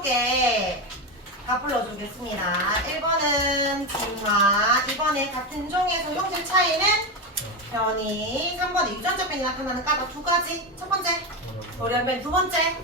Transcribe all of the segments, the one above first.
쪽에 다 불러주겠습니다. 1번은 진화, 2번에 같은 종에서 형질 차이는 변이, 3번에 유전적 변이 나타나는 까닭 두 가지. 첫 번째, 돌연변. 두 번째,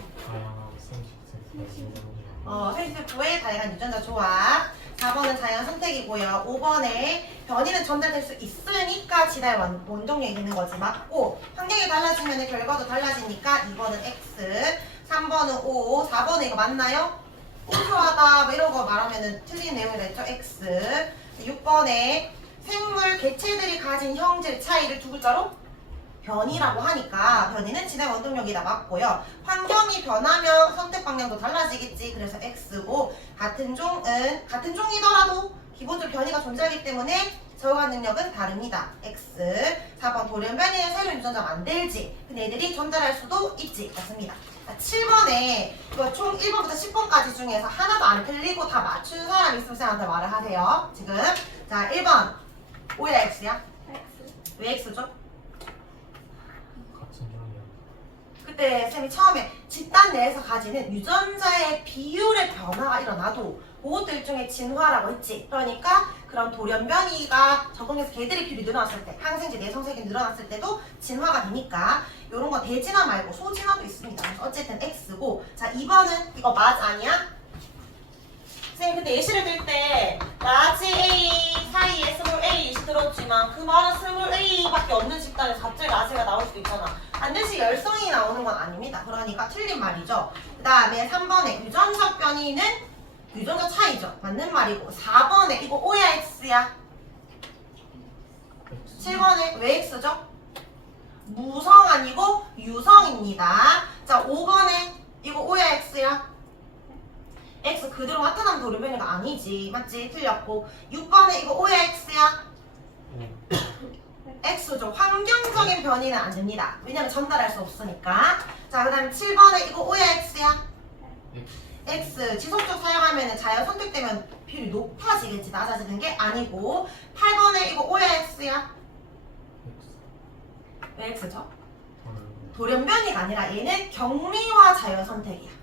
생식세포의 다양한 유전자 조합. 4번은 다양한 선택이고요. 5번에 변이는 전달될 수 있으니까 지달 원동력이 되는 거지. 맞고 환경이 달라지면 결과도 달라지니까 2번은 X, 3번은 O, 4번은 이거 맞나요? 풍부하다 뭐 이런 거 말하면 틀린 내용이 됐죠. X. 6번에 생물 개체들이 가진 형질 차이를 두 글자로 변이라고 하니까 변이는 지날 원동력이다. 맞고요. 환경이 변하면 선택 방향도 달라지겠지. 그래서 X고 같은 종이더라도 기본적으로 변이가 존재하기 때문에 저효과 능력은 다릅니다. X. 4번 돌연변이는 새로운 유전자 만들지. 근데 애들이 전달할 수도 있지. 맞습니다. 7번에 이거 총 1번부터 10번까지 중에서 하나도 안 틀리고 다 맞춘 사람 있으면 쌤한테 말을 하세요. 지금 자 1번 O야 X야? X. 왜 X죠? 같은 종이야. 그때 쌤이 처음에 집단 내에서 가지는 유전자의 비율의 변화가 일어나도 그것도 일종의 진화라고 했지. 그러니까 그런 돌연변이가 적응해서 개들의 비율이 늘어났을 때, 항생제 내성색이 늘어났을 때도 진화가 되니까 이런 거 대진화 말고 소진화도 있습니다. 그래서 어쨌든 X고. 자 2번은 이거 맞 아니야? 선생님 그때 예시를 들 때 라지 A 사이에 스몰 A 이 들었지만 그 많은 스몰 A밖에 없는 집단에 갑자기 라지가 나올 수도 있잖아. 반드시 열성이 나오는 건 아닙니다. 그러니까 틀린 말이죠. 그 다음에 3번에 유전적 변이는 유전자 차이죠. 맞는 말이고. 4번에 이거 O야 X야? 7번에 왜 X죠? 무성 아니고 유성입니다. 자 5번에 이거 O야 X야? X 그대로 나타나면 돌연변이가 아니지. 맞지? 틀렸고. 6번에 이거 O야 X야? X죠. 환경적인 변이는 안 됩니다. 왜냐면 전달할 수 없으니까. 자 그 다음에 7번에 이거 O야 X야? X 지속적 사용하면 자연 선택되면 비율이 높아지겠지. 낮아지는 게 아니고. 8번에 이거 O야 X야? 왜 X죠? 돌연변이가 아니라 얘는 격리와 자연 선택이야.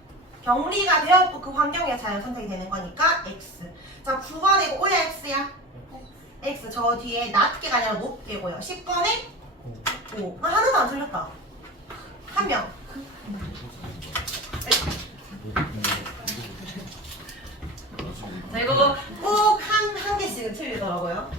격리가 되었고 그 환경에 자연 선택이 되는 거니까 X. 자 9번에 이거 O야 X야? X 저 뒤에 낮게가 아니라 높게고요. 10번에 O. 하나도 안 틀렸다. 한 명. 자 이거 꼭 한 개씩은 틀리더라고요.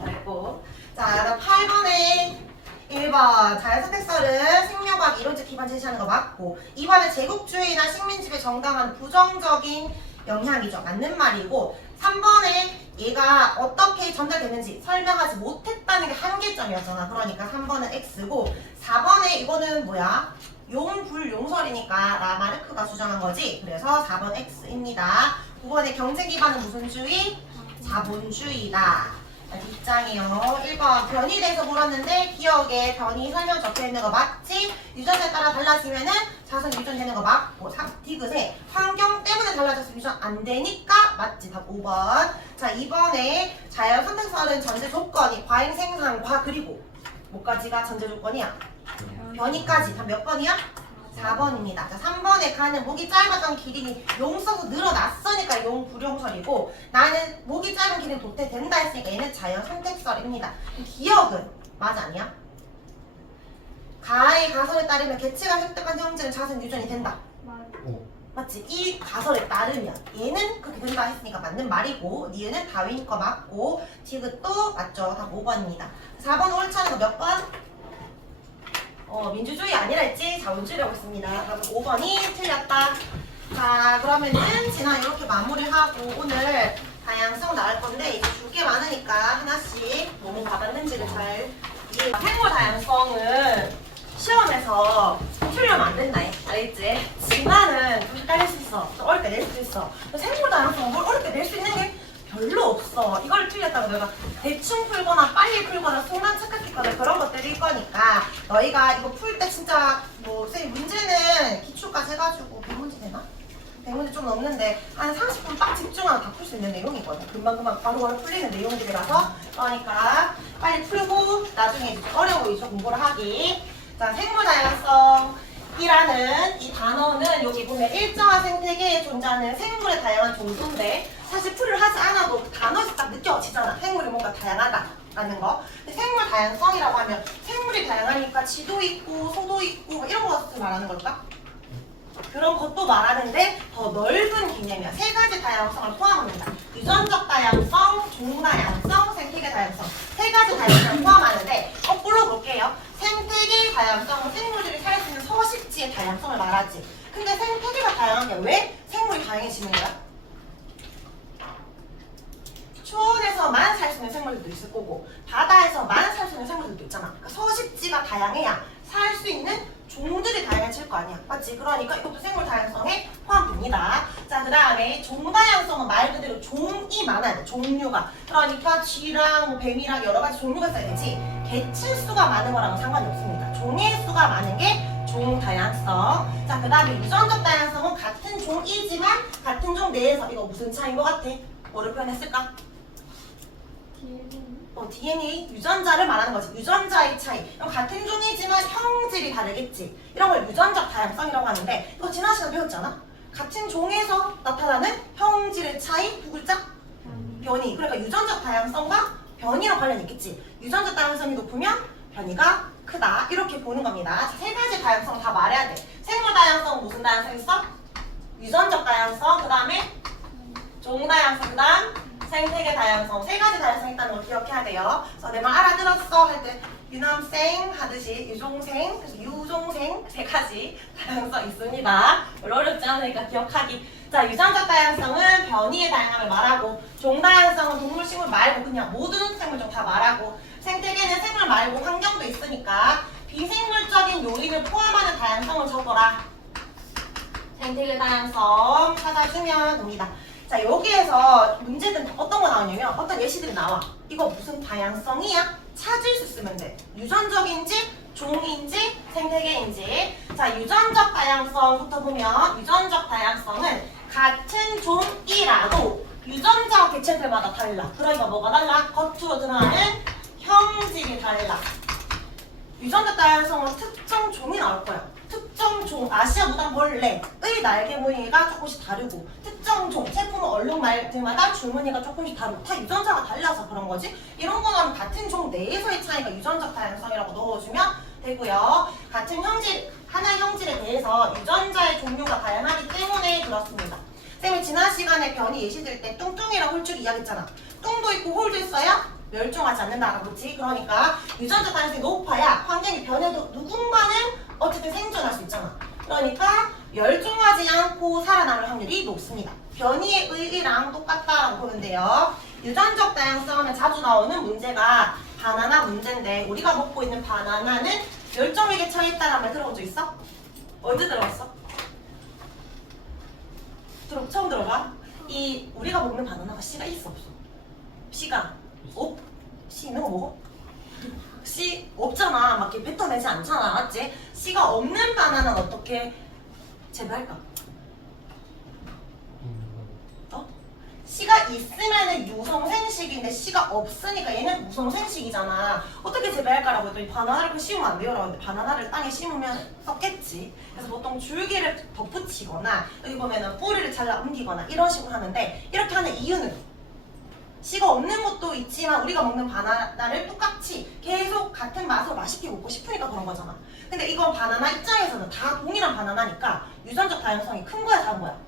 잘했고. 자 8번에 1번 자연선택설은 생명과학 이론적 기반 제시하는 거 맞고 2번은 제국주의나 식민지배 정당한 부정적인 영향이죠. 맞는 말이고 3번에 얘가 어떻게 전달되는지 설명하지 못했다는 게 한계점이었잖아. 그러니까 3번은 X고 4번에 이거는 뭐야? 용불용설이니까 라마르크가 주장한 거지. 그래서 4번 X입니다. 9번에 경쟁 기반은 무슨 주의? 자본주의다. 뒷장이요. 1번 변이 돼서 물었는데 기억에 변이 설명 적혀있는 거 맞지? 유전자에 따라 달라지면은 자선 유전되는 거 맞고. 디귿에 환경 때문에 달라져서 유전 안 되니까 맞지? 답 5번. 자 2번에 자연 선택설은 전제 조건이 과잉 생산과 그리고 뭐까지가 전제 조건이야? 변이까지. 답 몇 번이야? 4번입니다. 자, 3번에 가는 목이 짧았던 길이 용 써서 늘어났으니까 용불용설이고 나는 목이 짧은 길은 도태된다 했으니까 얘는 자연 선택설입니다. 기억은 맞아 아니야? 가의 가설에 따르면 개체가 획득한 형질은 자선 유전이 된다. 맞지? 이 가설에 따르면 얘는 그렇게 된다 했으니까 맞는 말이고 니은은 다윈 거 맞고 디귿도 맞죠. 답 5번입니다. 4번 옳지 않은 거 몇 번? 민주주의 아니라 했지? 자본주의라고 했습니다. 그럼 5번이 틀렸다. 자, 그러면은 지난 이렇게 마무리하고 오늘 다양성 나갈 건데 이제 줄 게 많으니까 하나씩 뭐뭐 받았는지를 잘 이해. 생물 다양성은 시험에서 틀리면 안 된다. 알겠지? 진화는 좀 헷갈릴 수 있어. 좀 어렵게 낼 수도 있어. 생물 다양성은 뭘 어렵게 낼 수 있는 게 별로 없어. 이걸 틀렸다고 내가 대충 풀거나 빨리 풀거나 순간 착각했거나 그런 것들일 거니까 너희가 이거 풀 때 진짜 뭐 선생님 문제는 기초까지 해가지고 100문제 되나? 100문제 좀 넘는데 한 30분 딱 집중하면 다 풀 수 있는 내용이거든. 금방금방 바로바로 풀리는 내용들이라서 그러니까 빨리 풀고 나중에 이제 어려운 위주 공부를 하기. 자 생물 다양성 이라는 이 단어는 여기 보면 일정한 생태계에 존재하는 생물의 다양한 종류인데 사실 풀이를 하지 않아도 그 단어에서 딱 느껴지잖아. 생물이 뭔가 다양하다라는 거. 근데 생물 다양성이라고 하면 생물이 다양하니까 쥐도 있고 소도 있고 뭐 이런 것을 말하는 걸까? 그런 것도 말하는데 더 넓은 개념이야. 세 가지 다양성을 포함합니다. 유전적 다양성, 종 다양성, 생태계 다양성. 세 가지 다양성을 포함하는데 거꾸로 볼게요. 생태계 다양성은 생물들이 살 수 있는 서식지의 다양성을 말하지. 근데 생태계가 다양한 게 왜 생물이 다양해지는 거야? 초원에서만 살 수 있는 생물들도 있을 거고 바다에서만 살 수 있는 생물들도 있잖아. 그러니까 서식지가 다양해야 살 수 있는 종들이 다양해질 거 아니야. 맞지? 그러니까 이것도 생물 다양성에 포함됩니다. 자, 그 다음에 종 다양성은 말 그대로 종이 많아야 돼. 종류가. 그러니까 쥐랑 뭐 뱀이랑 여러 가지 종류가 있어야 되지. 개체수가 많은 거랑은 상관이 없습니다. 종의 수가 많은 게 종 다양성. 자, 그 다음에 유전적 다양성은 같은 종이지만 같은 종 내에서 이거 무슨 차이인 것 같아? 뭐를 표현했을까? DNA, 유전자를 말하는 거지. 유전자의 차이. 그럼 같은 종이지만 형질이 다르겠지. 이런 걸 유전적 다양성이라고 하는데 이거 지난 시간에 배웠잖아. 같은 종에서 나타나는 형질의 차이 두 글자? 변이. 그러니까 유전적 다양성과 변이랑 관련이 있겠지. 유전적 다양성이 높으면 변이가 크다. 이렇게 보는 겁니다. 자, 세 가지 다양성 다 말해야 돼. 생물 다양성은 무슨 다양성 있어? 유전적 다양성, 그 다음에 종 다양성, 그 다음 생태계 다양성. 세 가지 다양성 있다는 걸 기억해야 돼요. 그래서 내 말 알아들었어 할 때 유남생 하듯이 유종생, 그래서 유종생 세 가지 다양성 있습니다. 별로 어렵지 않으니까 기억하기. 자, 유전적 다양성은 변이의 다양함을 말하고 종 다양성은 동물, 식물 말고 그냥 모든 생물종 다 말하고 생태계는 생물 말고 환경도 있으니까 비생물적인 요인을 포함하는 다양성을 적어라. 생태계 다양성 찾아주면 됩니다. 자, 여기에서 문제는 어떤 거 나오냐면 어떤 예시들이 나와. 이거 무슨 다양성이야? 찾을 수 있으면 돼. 유전적인지 종인지 생태계인지. 자, 유전적 다양성부터 보면 유전적 다양성은 같은 종이라도 유전자 개체들마다 달라. 그러니까 뭐가 달라? 겉으로 드러나는 형질이 달라. 유전적 다양성은 특정 종이 나올 거야. 특정 종, 아시아 무당벌레의 날개 무늬가 조금씩 다르고 특정 종, 태풍 얼룩말들마다 줄무늬가 조금씩 다르고 다 유전자가 달라서 그런 거지. 이런 거는 같은 종 내에서의 차이가 유전적 다양성이라고 넣어주면 되고요. 같은 형질, 하나의 형질에 대해서 유전자의 종류가 다양하기 때문에 그렇습니다. 쌤이 지난 시간에 변이 예시 들 때 뚱뚱이랑 홀쭉이 이야기했잖아. 뚱도 있고 홀도 있어야 멸종하지 않는다라고 그치? 그러니까 유전자 다양성이 높아야 환경이 변해도 누군가는 어쨌든 생존할 수 있잖아. 그러니까 멸종하지 않고 살아남을 확률이 높습니다. 변이의 의의랑 똑같다라고 보면 돼요. 유전적 다양성 하면 자주 나오는 문제가 바나나 문제인데 우리가 먹고 있는 바나나는 멸종위기에 처했다는 말 들어본 적 있어? 언제 들어봤어? 처음 들어봐? 이 우리가 먹는 바나나가 씨가 있어 없어? 씨가 없? 씨 있는 거 먹어? 씨 없잖아. 막 이렇게 뱉어내지 않잖아. 맞지? 씨가 없는 바나나는 어떻게 재배할까? 씨가 있으면은 유성생식인데 씨가 없으니까 얘는 무성생식이잖아. 어떻게 재배할까라고 했더니 바나나를 씌우면 안 돼요라고 했는데 바나나를 땅에 심으면 썩겠지. 그래서 보통 줄기를 덧붙이거나 여기 보면은 뿌리를 잘라 옮기거나 이런 식으로 하는데 이렇게 하는 이유는 씨가 없는 것도 있지만 우리가 먹는 바나나를 똑같이 계속 같은 맛으로 맛있게 먹고 싶으니까 그런 거잖아. 근데 이건 바나나 입장에서는 다 동일한 바나나니까 유전적 다양성이 큰 거야 작은 거야?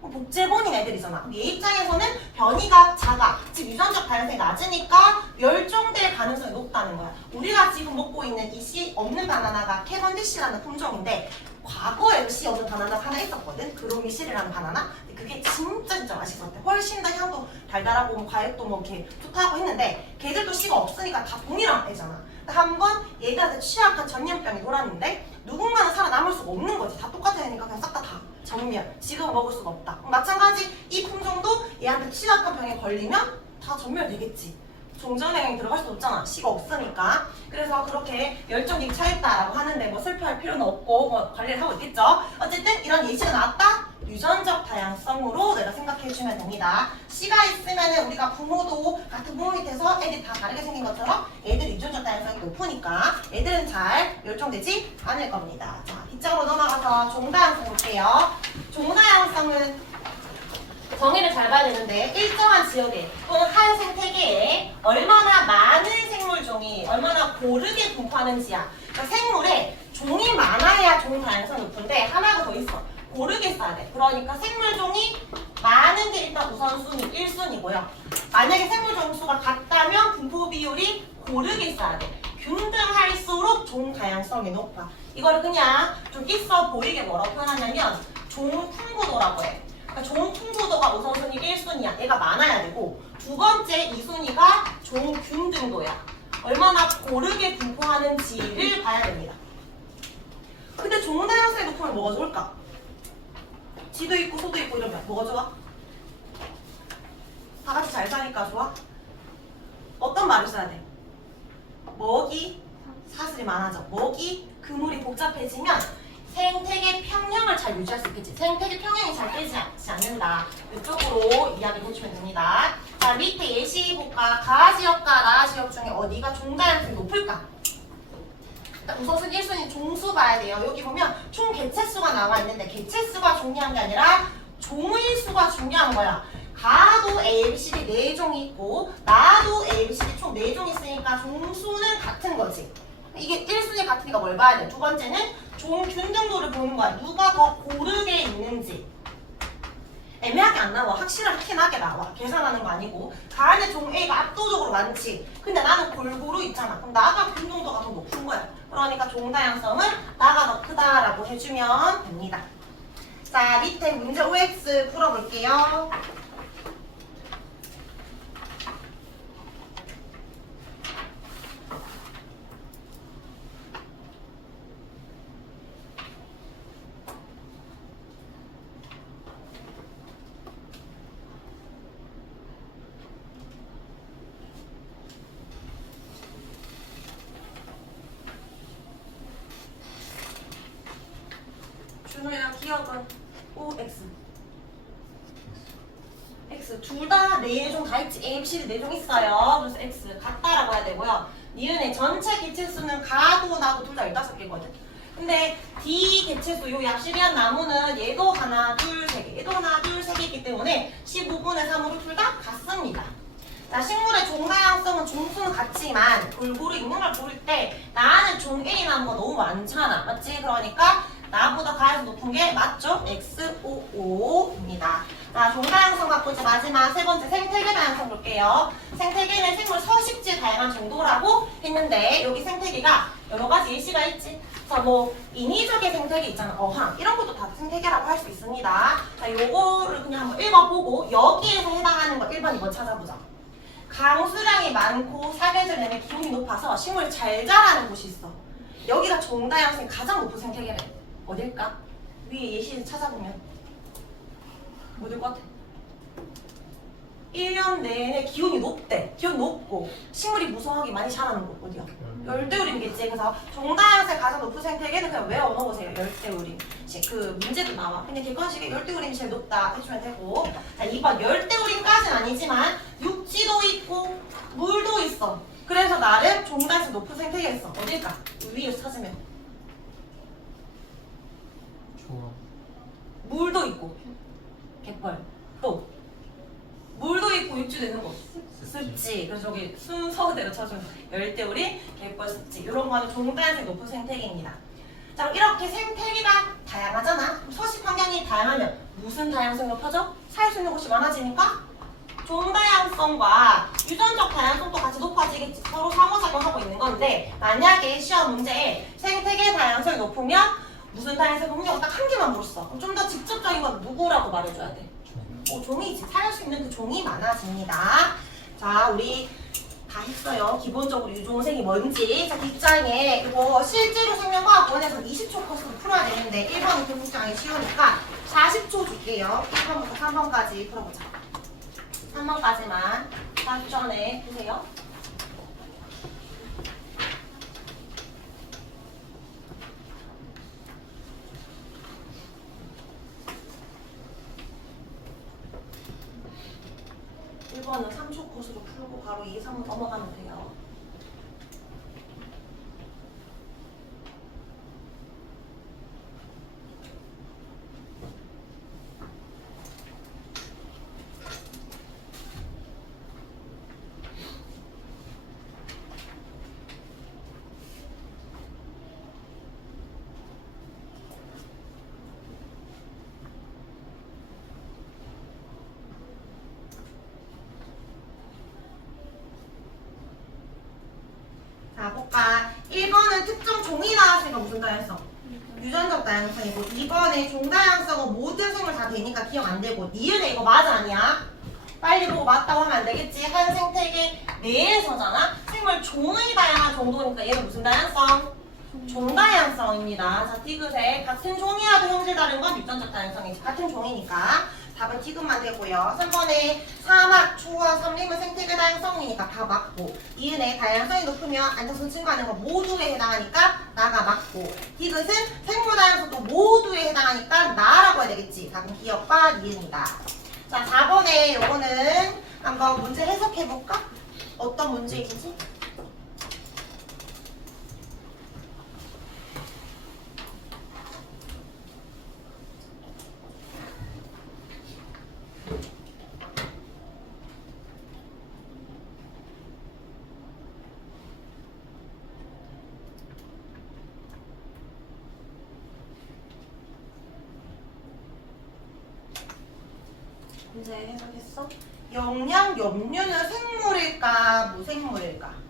복제본인 애들이잖아. 얘 입장에서는 변이가 작아. 즉 유전적 다양성이 낮으니까 멸종될 가능성이 높다는 거야. 우리가 지금 먹고 있는 이 씨 없는 바나나가 캐번디시라는 품종인데 과거에도 씨 없는 바나나가 하나 있었거든. 그로미실이라는 바나나. 그게 진짜 맛있었대. 훨씬 더 향도 달달하고 뭐 과육도 뭐 이렇게 좋다고 했는데 걔들도 씨가 없으니까 다 동일한 애잖아. 한번 얘들한테 취약한 전염병이 돌았는데 누군가는 살아남을 수가 없는 거지. 다 똑같은 애니까 그냥 싹 다 전멸. 지금 먹을 수가 없다. 마찬가지 이 품종도 얘한테 취약한 병에 걸리면 다 전멸되겠지. 종전행에 들어갈 수 없잖아. 씨가 없으니까. 그래서 그렇게 멸종위기 처했다라고 하는데 뭐 슬퍼할 필요는 없고 뭐 관리를 하고 있겠죠. 어쨌든 이런 예시가 나왔다. 유전적 다양성으로 내가 생각해 이렇게 해주면 됩니다. C가 있으면 우리가 부모도 같은 부모 밑에서 애들이 다 다르게 생긴 것처럼 애들 유전적 다양성이 높으니까 애들은 잘 멸종되지 않을 겁니다. 자, B쪽으로 넘어가서 종다양성 볼게요. 종다양성은 정의를 잘 봐야 되는데 일정한 지역에 또는 한 생태계에 얼마나 많은 생물종이 얼마나 고르게 분포하는지야. 그러니까 생물에 종이 많아야 종 다양성이 높은데 하나가 더 있어. 고르게 써야 돼. 그러니까 생물종이 많은 게 일단 우선순위 1순위고요. 만약에 생물종 수가 같다면 분포 비율이 고르게 써야 돼. 균등할수록 종 다양성이 높아. 이거를 그냥 좀 있어 보이게 뭐라고 표현하냐면 종 풍부도라고 해. 그러니까 종 풍부도가 우선순위 1순위야. 얘가 많아야 되고 두 번째 2순위가 종 균등도야. 얼마나 고르게 분포하는지를 봐야 됩니다. 근데 종 다양성이 높으면 뭐가 좋을까? 지도 있고 소도 있고 이러면 뭐가 좋아? 다 같이 잘 사니까 좋아? 어떤 말을 써야 돼? 먹이 사슬이 많아져. 먹이 그물이 복잡해지면 생태계 평형을 잘 유지할 수 있겠지. 생태계 평형이 잘 되지 않는다. 이쪽으로 이야기를 해주면 됩니다. 자, 밑에 예시 볼까? 가지역과 나지역 중에 어디가 종 다양성이 높을까? 우선순위 1순위 종수 봐야 돼요. 여기 보면 총 개체수가 나와 있는데 개체수가 중요한 게 아니라 종의 수가 중요한 거야. 가도 A, B, C, D 4종이 있고 나도 A, B, C, D 총 4종이 있으니까 종수는 같은 거지. 이게 1순위 같으니까 뭘 봐야 돼? 두 번째는 종 균등도를 보는 거야. 누가 더 고르게 있는지. 애매하게 안 나와. 확실하게 나와. 계산하는 거 아니고. 가안에 종 A가 압도적으로 많지. 근데 나는 골고루 있잖아. 그럼 나가 균등도가 더 높은 거야. 그러니까 종 다양성은 나가 더 크다라고 해주면 됩니다. 자, 밑에 문제 OX 풀어볼게요. 준호야, 기억은 OX. X. 둘 다 4종 다 있지. A, B, C, D 4종 있어요. 그래서 X. 같다라고 해야 되고요. 니은의 전체 개체수는 가도 나도 둘 다 15개거든. 근데 D 개체수, 요 약실이한 나무는 얘도 하나, 둘, 세 개. 얘도 하나, 둘, 세 개이기 때문에 15분의 3으로 둘 다 같습니다. 자, 식물의 종 다양성은 종수는 같지만 골고루 있는 걸 고를 때 나는 종 A 나무가 너무 많잖아. 맞지? 그러니까 나보다 가에서 높은 게 맞죠? X55입니다. 자, 종 다양성 갖고 이제 마지막 세 번째 생태계 다양성 볼게요. 생태계는 생물 서식지 다양한 정도라고 했는데 여기 생태계가 여러 가지 예시가 있지. 그래서 뭐 인위적인 생태계 있잖아. 어항 이런 것도 다 생태계라고 할 수 있습니다. 자, 요거를 그냥 한번 읽어보고 여기에서 해당하는 거 1번, 2번 찾아보자. 강수량이 많고 사계절 내내 기온이 높아서 식물이 잘 자라는 곳이 있어. 여기가 종 다양성이 가장 높은 생태계래. 어딜까? 위에 예시를 찾아보면 뭐 될 것 같아? 1년 내내 기온이 높대. 기온 높고 식물이 무성하게 많이 자라는 곳 어디야? 열대우림이겠지. 그래서 종 다양성이 가장 높은 생태계는 그냥 외워 넣어보세요. 열대우림. 그 문제도 나와. 근데 객관식에 열대우림이 제일 높다 해주면 되고. 자, 2번 열대우림까지는 아니지만 육지도 있고 물도 있어. 그래서 나름 종 다양성 높은 생태계가 있어. 어딜까? 위에서 찾으면 물도 있고 갯벌 또 물도 있고 육지도 있는 곳 습지. 그래서 저기 순서대로 찾으면 열대우림, 갯벌, 습지 이런 거는 종 다양성이 높은 생태계입니다. 자, 이렇게 생태계가 다양하잖아. 서식 환경이 다양하면 무슨 다양성이 높아져? 살 수 있는 곳이 많아지니까 종 다양성과 유전적 다양성도 같이 높아지겠지. 서로 상호작용하고 있는 건데 만약에 시험 문제에 생태계 다양성이 높으면 무슨 다양성이 높냐고 딱 한 개만 물었어. 그럼 좀 더 직접적인 건 누구라고 말해줘야 돼? 종이지. 살 수 있는 그 종이 많아집니다. 자, 우리 다 했어요. 기본적으로 유종생이 뭔지. 자, 뒷장에 이거 실제로 생명과학원에서 20초 코스로 풀어야 되는데 1번은 교육장이 쉬우니까 40초 줄게요. 1번부터 3번까지 풀어보자. 3번까지만 작전에 보세요. 2번은 3초 컷으로 풀고 바로 2, 3은 넘어가면 돼요. 자, 볼까? 1번은 특정 종이 나왔으니까 무슨 다양성? 유전적 다양성이고 2번에 종다양성은 모든 생물 다 되니까 기억 안 되고 니은에 이거 맞아 아니야? 빨리 보고 맞다고 하면 안 되겠지? 한 생태계 내에서잖아? 생물 종의 다양한 정도니까 얘는 무슨 다양성? 종다양성입니다. 자, 디귿에 같은 종이라도 형질 다른 건 유전적 다양성이지. 같은 종이니까 답은 디귿만 되고요. 3번에 사막, 초원, 삼림은 생태계 다양성이니까 다 맞고 니은에 다양성이 높으면 안정성 증가하는 거 모두에 해당하니까 나가 맞고 디귿은 생물 다양성도 모두에 해당하니까 나라고 해야 되겠지. 답은 기억과 니은이다. 자, 4번에 요거는 한번 문제 해석해볼까? 어떤 문제이지? 문제 해석했어? 영양 염류는 생물일까 무생물일까?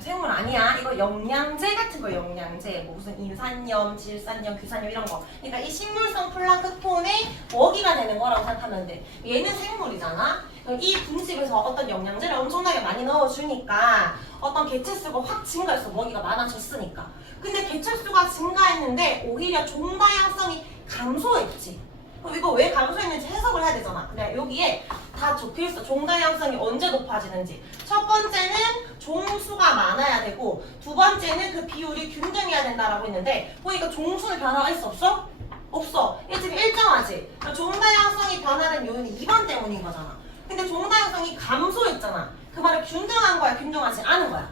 생물 아니야. 이거 영양제 같은 거 영양제. 뭐 무슨 인산염, 질산염, 규산염 이런 거. 그러니까 이 식물성 플랑크톤의 먹이가 되는 거라고 생각하면 돼. 얘는 생물이잖아. 이 분집에서 어떤 영양제를 엄청나게 많이 넣어주니까 어떤 개체수가 확 증가했어. 먹이가 많아졌으니까. 근데 개체수가 증가했는데 오히려 종다양성이 감소했지. 그럼 이거 왜 감소했는지 해석을 해야 되잖아. 근데 여기에 다 적혀있어. 종다양성이 언제 높아지는지. 첫 번째는 종수가 많아야 되고 두 번째는 그 비율이 균등해야 된다라고 했는데 보니까 종수의 변화가 있어 없어? 없어. 이게 지금 일정하지. 종다양성이 변화된 요인이 2번 때문인 거잖아. 근데 종다양성이 감소했잖아. 그 말은 균등한 거야 균등하지 않은 거야?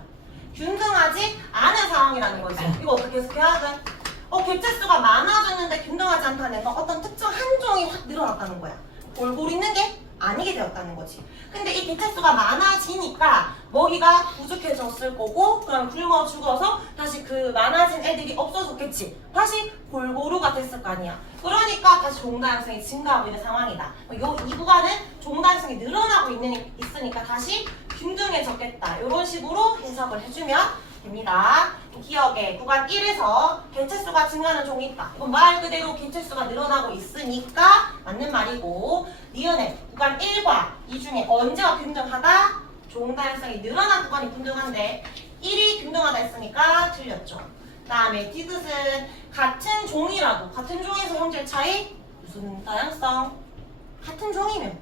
균등하지 않은 상황이라는 거지. 이거 어떻게 해석해야 돼? 개체수가 많아졌는데 균등하지 않다는 건 어떤 특정 한 종이 확 늘어났다는 거야. 골고루 있는 게 아니게 되었다는 거지. 근데 이 개체수가 많아지니까 먹이가 부족해졌을 거고 그럼 굶어 죽어서 다시 그 많아진 애들이 없어졌겠지. 다시 골고루가 됐을 거 아니야. 그러니까 다시 종다양성이 증가하고 있는 상황이다. 이 구간은 종다양성이 늘어나고 있으니까 다시 균등해졌겠다. 이런 식으로 해석을 해주면 됩니다. 기억에 구간 1에서 개체수가 증가하는 종이 있다. 이건 말 그대로 개체수가 늘어나고 있으니까 맞는 말이고 니은의 구간 1과 2 중에 언제가 균등하다? 종다양성이 늘어난 구간이 균등한데 1이 균등하다 했으니까 틀렸죠. 그 다음에 디귿은 같은 종이라도 같은 종에서 형질 차이 무슨 다양성? 같은 종이면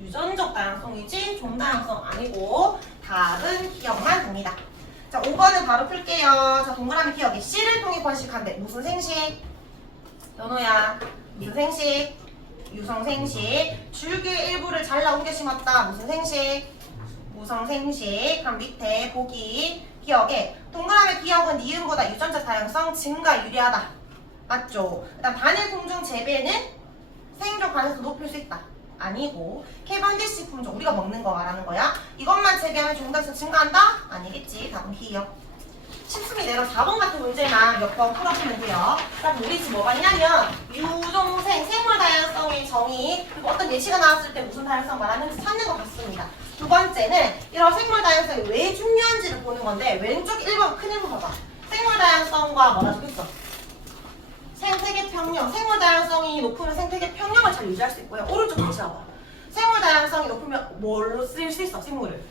유전적 다양성이지 종다양성 아니고 답은 기억만 됩니다. 자, 5번은 바로 풀게요. 자, 동그라미 기억이 C를 통해 번식한대. 무슨 생식? 연호야. 무슨 생식? 유성생식. 줄기의 일부를 잘라 옮겨 심었다. 무슨 생식? 무성생식. 그럼 밑에 보기 기억에 동그라미 기억은 니은보다 유전자 다양성 증가 유리하다. 맞죠? 일단 단일 품종 재배는 생존 가능성 높일 수 있다. 아니고 캐번디시 품종 우리가 먹는 거 말하는 거야. 이것만 재배하면 종다양성 증가한다? 아니겠지. 답은 기억. 쉽습니다. 이런 4번 같은 문제만 몇 번 풀어주면 돼요. 그럼 우리 집 뭐가 있냐면 유종생 생물 다양성의 정의 그리고 어떤 예시가 나왔을 때 무슨 다양성 말하는지 찾는 것 같습니다. 두 번째는 이런 생물 다양성이 왜 중요한지를 보는 건데 왼쪽 1번 큰 일부 봐봐. 생물 다양성과 뭐라 적혔어? 생태계 평형. 생물 다양성이 높으면 생태계 평형을 잘 유지할 수 있고요. 오른쪽 같이 와봐. 생물 다양성이 높으면 뭘로 쓸 수 있어? 생물을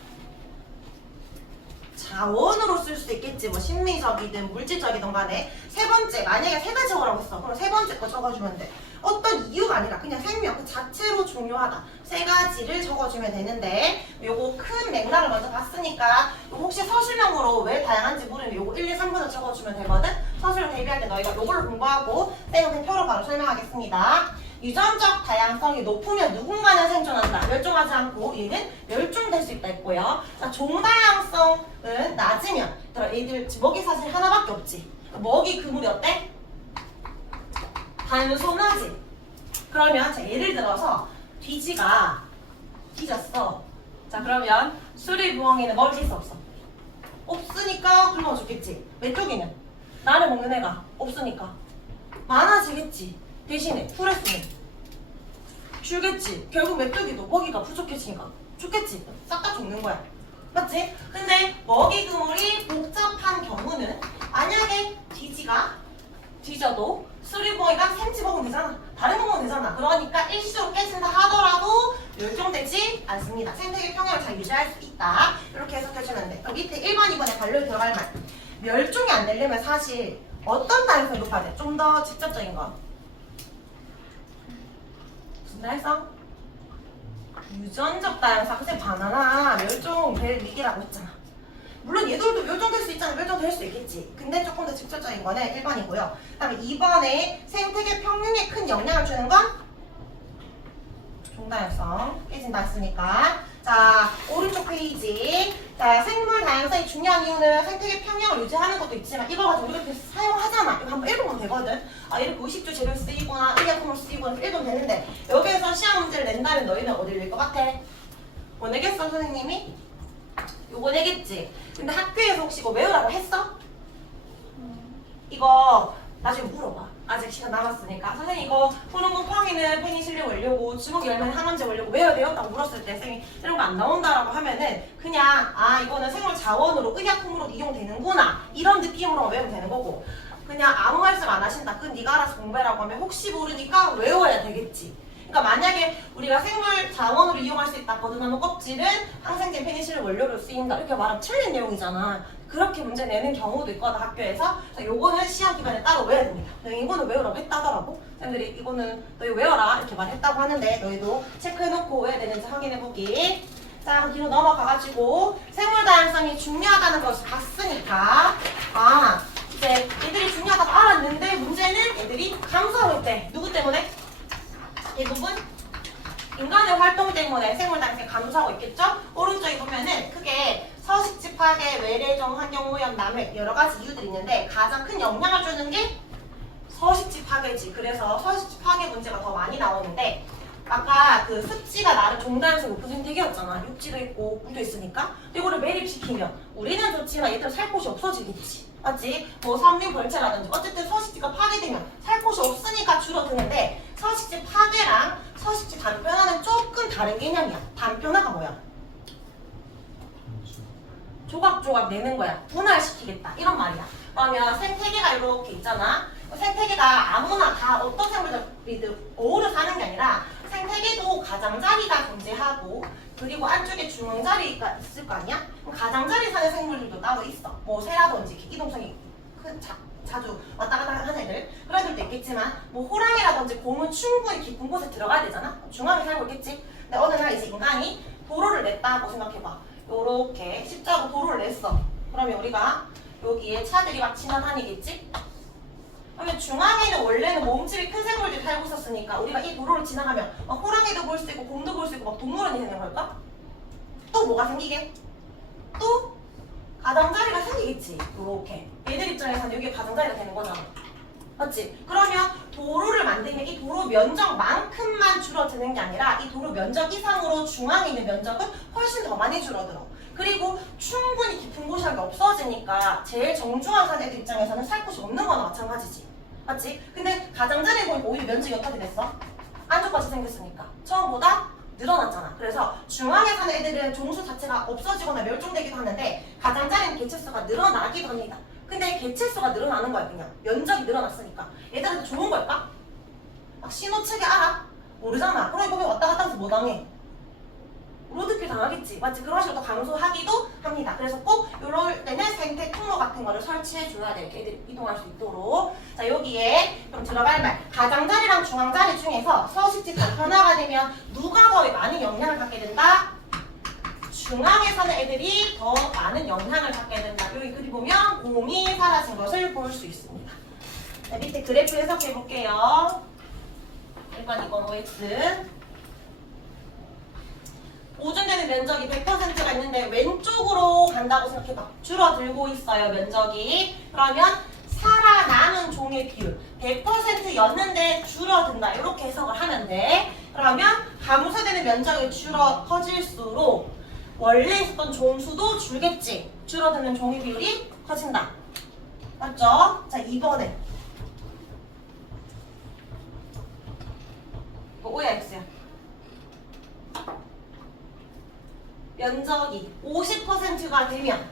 자원으로 쓸 수 있겠지. 뭐 심리적이든 물질적이든 간에. 세 번째, 만약에 세 가지 거라고 했어. 그럼 세 번째 거 적어주면 돼. 어떤 이유가 아니라 그냥 생명 그 자체로 중요하다. 세 가지를 적어주면 되는데 요거 큰 맥락을 먼저 봤으니까 혹시 서술형으로 왜 다양한지 모르면 요거 1, 2, 3번을 적어주면 되거든. 서술형 대비할 때 너희가 요걸로 공부하고 땡은 표로 바로 설명하겠습니다. 유전적 다양성이 높으면 누군가는 생존한다. 멸종하지 않고 얘는 멸종될 수 있다 했고요. 자, 종다양성은 낮으면 얘들 먹이 사실 하나밖에 없지. 먹이 그물이 어때? 단순하지. 그러면 자, 예를 들어서 돼지가 뒤졌어. 자, 그러면 수리부엉이는 먹을 수 있어 없어? 없으니까 굶어 죽겠지. 메뚜기는 나를 먹는 애가 없으니까 많아지겠지. 대신에 풀에서는 줄겠지. 결국 메뚜기도 먹이가 부족해지니까 죽겠지. 싹 다 죽는 거야. 맞지? 근데 먹이 그물이 복잡한 경우는 만약에 돼지가 뒤져도 수리부엉이가 생지 먹으면 되잖아. 다른 거 먹으면 되잖아. 그러니까 일시적으로 깨진다 하더라도 멸종되지 않습니다. 생태계 평형을 잘 유지할 수 있다. 이렇게 해석해주면 돼. 그럼 밑에 1번, 2번에 반려에 들어갈 말. 멸종이 안 되려면 사실 어떤 다양성이 높아야 돼? 좀 더 직접적인 거. 무슨 다양성? 유전적 다양성. 선생님 바나나 멸종될 위기라고 했잖아. 물론 얘들도 멸종될 수 있잖아. 멸종될 수 있겠지. 근데 조금 더 직접적인 거는 1번이고요. 그 다음에 2번에 생태계 평균에 큰 영향을 주는 건 종다양성. 깨진다 했으니까. 자, 오른쪽 페이지. 자, 생물 다양성이 중요한 이유는 생태계 평형을 유지하는 것도 있지만 이거 가지고 우리가 계속 사용하잖아. 이거 한번 읽으면 되거든. 아, 이렇게 의식주 재료 쓰이거나 의약품을 쓰이거나 읽으면 되는데 여기에서 시험 문제를 낸다면 너희는 어디를 낼 것 같아? 뭐 내겠어, 선생님이? 요거 내겠지. 근데 학교에서 혹시 이거 외우라고 했어? 이거 나중에 물어봐. 아직 시간 남았으니까. 선생님 이거 푸른 곰팡이는 페니실린 원료고 주먹 열매는 항암제 원료고 외워야 돼요? 라고 물었을 때 선생님이 이런 거 안 나온다라고 하면은 그냥 아 이거는 생물 자원으로 의약품으로 이용되는구나 이런 느낌으로 외우면 되는 거고 그냥 아무 말씀 안 하신다. 그건 네가 알아서 공부해라고 하면 혹시 모르니까 외워야 되겠지. 그러니까 만약에 우리가 생물 자원으로 이용할 수 있다. 버드나무 껍질은 항생제 페니실린 원료로 쓰인다. 이렇게 말하면 틀린 내용이잖아. 그렇게 문제 내는 경우도 있거든 학교에서. 자, 요거는 시험 기간에 따로 외워야 됩니다. 이거는 외우라고 했다더라고. 쌤들이 이거는 너희 외워라 이렇게 말했다고 하는데 너희도 체크해놓고 외워야 되는지 확인해보기. 자, 그럼 뒤로 넘어가가지고 생물 다양성이 중요하다는 것을 봤으니까 아 이제 얘들이 중요하다고 알았는데 문제는 얘들이 감소하고 있대. 누구 때문에? 대부분 인간의 활동 때문에 생물 다양성이 감소하고 있겠죠? 오른쪽에 보면은 크게 서식지 파괴, 외래종, 환경오염, 남획 여러 가지 이유들이 있는데 가장 큰 영향을 주는 게 서식지 파괴지. 그래서 서식지 파괴 문제가 더 많이 나오는데 아까 그 습지가 나름 종다양성 높은 생태계였잖아. 육지도 있고 물도 있으니까 이거를 매립시키면 우리는 좋지만 얘들은 살 곳이 없어지겠지. 맞지? 뭐 삼림 벌채라든지 어쨌든 서식지가 파괴되면 살 곳이 없으니까 줄어드는데 서식지 파괴랑 서식지 단편화는 조금 다른 개념이야. 단편화가 뭐야? 조각조각 내는 거야. 분할시키겠다. 이런 말이야. 그러면 생태계가 이렇게 있잖아. 생태계가 아무나 다 어떤 생물들이든 어우러 사는 게 아니라 생태계도 가장자리가 존재하고 그리고 안쪽에 중앙자리가 있을 거 아니야? 그럼 가장자리 사는 생물들도 따로 있어. 뭐 새라든지 이동성이 자주 왔다 갔다 하는 애들 그런 애들도 있겠지만 뭐 호랑이라든지 곰은 충분히 깊은 곳에 들어가야 되잖아. 중앙에 살고 있겠지. 근데 어느 날 이제 인간이 도로를 냈다고 생각해봐. 요렇게 십자로 도로를 냈어. 그러면 우리가 여기에 차들이 막 지나다니겠지? 그러면 중앙에는 원래는 몸집이 큰 생물들이 살고 있었으니까 우리가 이 도로를 지나가면 막 호랑이도 볼 수 있고 곰도 볼 수 있고 막 동물원이 되는 걸까? 또 뭐가 생기게? 또 가장자리가 생기겠지. 요렇게 얘들 입장에서는 여기에 가장자리가 되는 거잖아. 맞지? 그러면 도로를 만들면 이 도로 면적만큼만 줄어드는 게 아니라 이 도로 면적 이상으로 중앙에 있는 면적은 훨씬 더 많이 줄어들어. 그리고 충분히 깊은 곳이 없어지니까 제일 정중앙 사는 애들 입장에서는 살 곳이 없는 거나 마찬가지지. 맞지? 근데 가장자리에 보니까 오히려 면적이 어떻게 됐어? 안쪽같이 생겼으니까 처음보다 늘어났잖아. 그래서 중앙에 사는 애들은 종수 자체가 없어지거나 멸종되기도 하는데 가장자리는 개체수가 늘어나기도 합니다. 근데 개체수가 늘어나는 거야. 그냥 면적이 늘어났으니까 얘들한테 좋은 걸까? 막 신호체계 알아? 모르잖아. 그럼 이거 왔다 갔다 하면서 뭐 당해? 로드킬 당하겠지. 맞지? 그런 식으로 감소하기도 합니다. 그래서 꼭 이럴 때는 생태 통로 같은 거를 설치해 줘야 돼. 이렇게 애들이 이동할 수 있도록. 자, 여기에 그럼 들어갈 말. 가장자리랑 중앙자리 중에서 서식지 단편화가 되면 누가 더 많은 영향을 받게 된다? 중앙에 사는 애들이 더 많은 영향을 받게 된다. 여기 그리 보면 곰이 사라진 것을 볼 수 있습니다. 자, 밑에 그래프 해석해 볼게요. 1번, 2번 OX. 보존되는 면적이 100%가 있는데 왼쪽으로 간다고 생각해봐. 줄어들고 있어요, 면적이. 그러면 살아남은 종의 비율 100%였는데 줄어든다. 이렇게 해석을 하면 돼. 그러면 감소되는 면적이 커질수록 원래 있었던 종수도 줄겠지. 줄어드는 종의 비율이 커진다. 맞죠? 자, 2번에 이거 O야 X야? 면적이 50%가 되면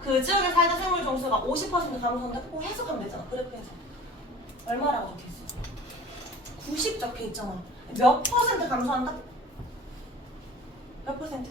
그 지역에 살던 생물 종수가 50% 감소한다. 꼭 해석하면 되잖아. 그래프 해석. 얼마라고 적혀있어? 90 적혀있잖아. 몇 퍼센트 감소한다? 몇 퍼센트?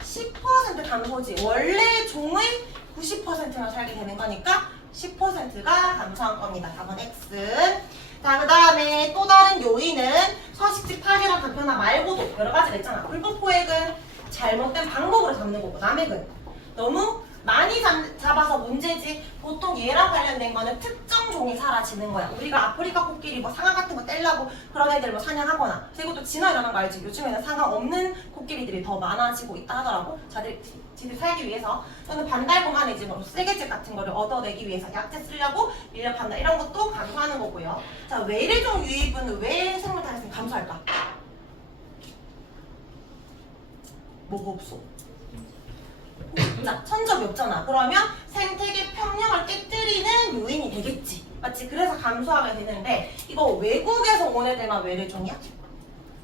10% 감소지. 원래 종의 90%만 살게 되는 거니까 10%가 감소한 겁니다. 4번 X. 자, 그 다음에 또 다른 요인은 서식지 파괴랑 간편화 말고도 여러 가지가 있잖아. 불법 포획은 잘못된 방법으로 잡는 거고, 남획은 너무 많이 잡아서 문제지. 보통 얘랑 관련된 거는 특정 종이 사라지는 거야. 우리가 아프리카 코끼리 뭐 상어 같은 거 떼려고 그런 애들 뭐 사냥하거나. 그리고 또 진화 일어난 거 알지? 요즘에는 상어 없는 코끼리들이 더 많아지고 있다 하더라고. 지들 살기 위해서. 또는 반달곰 안에 이제 뭐 쓰개질 같은 거를 얻어내기 위해서 약재 쓰려고 밀렵한다. 이런 것도 감소하는 거고요. 자, 외래종 유입은 왜 생물 다양성이 감소할까? 뭐가 없어? 자, 천적이 없잖아. 그러면 생태계 평형을 깨뜨리는 요인이 되겠지. 맞지? 그래서 감소하게 되는데 이거 외국에서 온 애들만 외래종이야?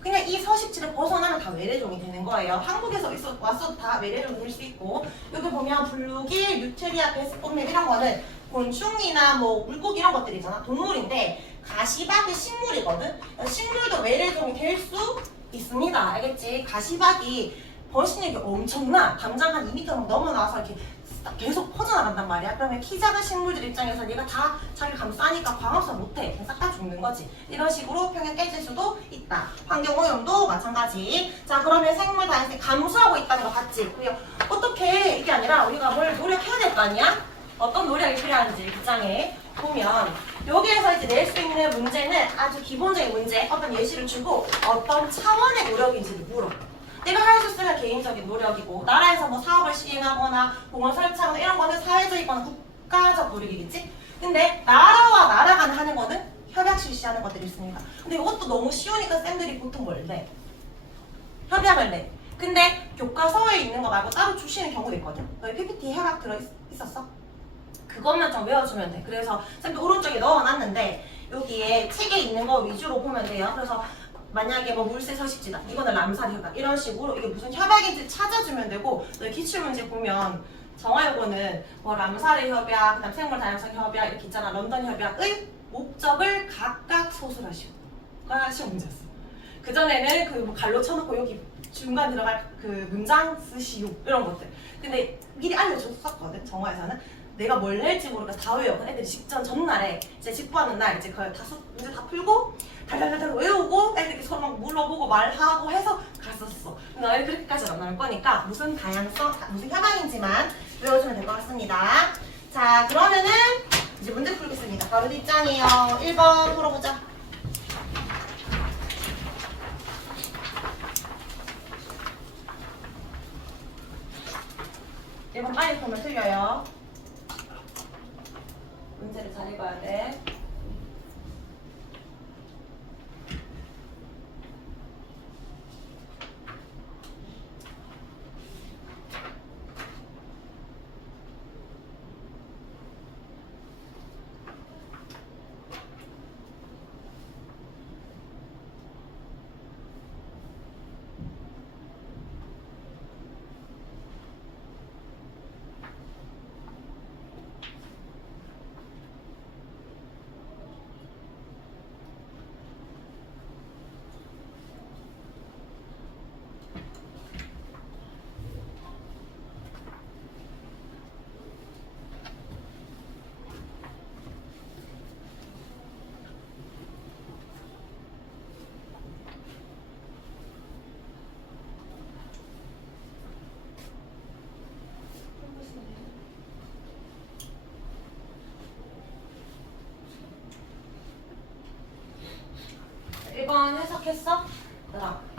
그냥 이 서식지를 벗어나면 다 외래종이 되는 거예요. 한국에서 왔어도 다 외래종이 될 수 있고, 여기 보면 블루길, 뉴트리아, 베스포밀 이런 거는 곤충이나 뭐 물고기 이런 것들이잖아. 동물인데 가시박이 식물이거든. 식물도 외래종이 될 수 있습니다. 알겠지? 가시박이 번식력이 엄청나. 담장 한 2m 넘어 나와서 이렇게 계속 퍼져나간단 말이야. 그러면 키 작은 식물들 입장에서 얘가 다 자기를 감싸니까 광합성 못해. 싹 다 죽는 거지. 이런 식으로 평형 깨질 수도 있다. 환경오염도 마찬가지. 자, 그러면 생물 다양성이 감소하고 있다는 거 봤지? 그리고 어떻게 이게 아니라 우리가 뭘 노력해야 될 거 아니야? 어떤 노력이 필요한지 기장에 보면 여기에서 이제 낼 수 있는 문제는 아주 기본적인 문제, 어떤 예시를 주고 어떤 차원의 노력인지를 물어. 내가 할 수 있으면 개인적인 노력이고, 나라에서 뭐 사업을 시행하거나 공원 설치하거나 이런 거는 사회적이거나 국가적 노력이겠지? 근데 나라와 나라 간 하는 거는 협약 실시하는 것들이 있습니다. 근데 이것도 너무 쉬우니까 쌤들이 보통 뭘 내? 협약을 내. 근데 교과서에 있는 거 말고 따로 주시는 경우도 있거든. 너희 PPT 협약 들어있었어? 그것만 좀 외워주면 돼. 그래서 쌤도 오른쪽에 넣어놨는데 여기에 책에 있는 거 위주로 보면 돼요. 그래서 만약에 뭐 물새 서식지다. 이거는 람살 협약. 이런 식으로 이게 무슨 협약인지 찾아주면 되고, 너희 기출문제 보면 정화요거는 뭐 람살의 협약, 그다음 생물 다양성 협약 이렇게 있잖아. 런던 협약의 목적을 각각 소술하시오가 시험 문제였어. 그 전에는 그 뭐 갈로 쳐놓고 여기 중간 들어갈 그 문장 쓰시오 이런 것들. 근데 미리 알려줬었거든. 정화에서는. 내가 뭘 낼지 모르니까 다 외워. 애들이 직전 전날에 이제 집구하는 날 이제 그 다섯 문제 다 풀고 달달달달 외우고 애들이 서로 막 물어보고 말하고 해서 갔었어. 너희 그렇게까지 안 나올 거니까 무슨 다양성, 무슨 협약인지만 외워주면 될 것 같습니다. 자, 그러면은 이제 문제 풀겠습니다. 바로 뒷장이에요. 1번 풀어보자. 1번 빨리 풀면 틀려요. 문제를 잘 읽어야 돼. 1번 해석했어?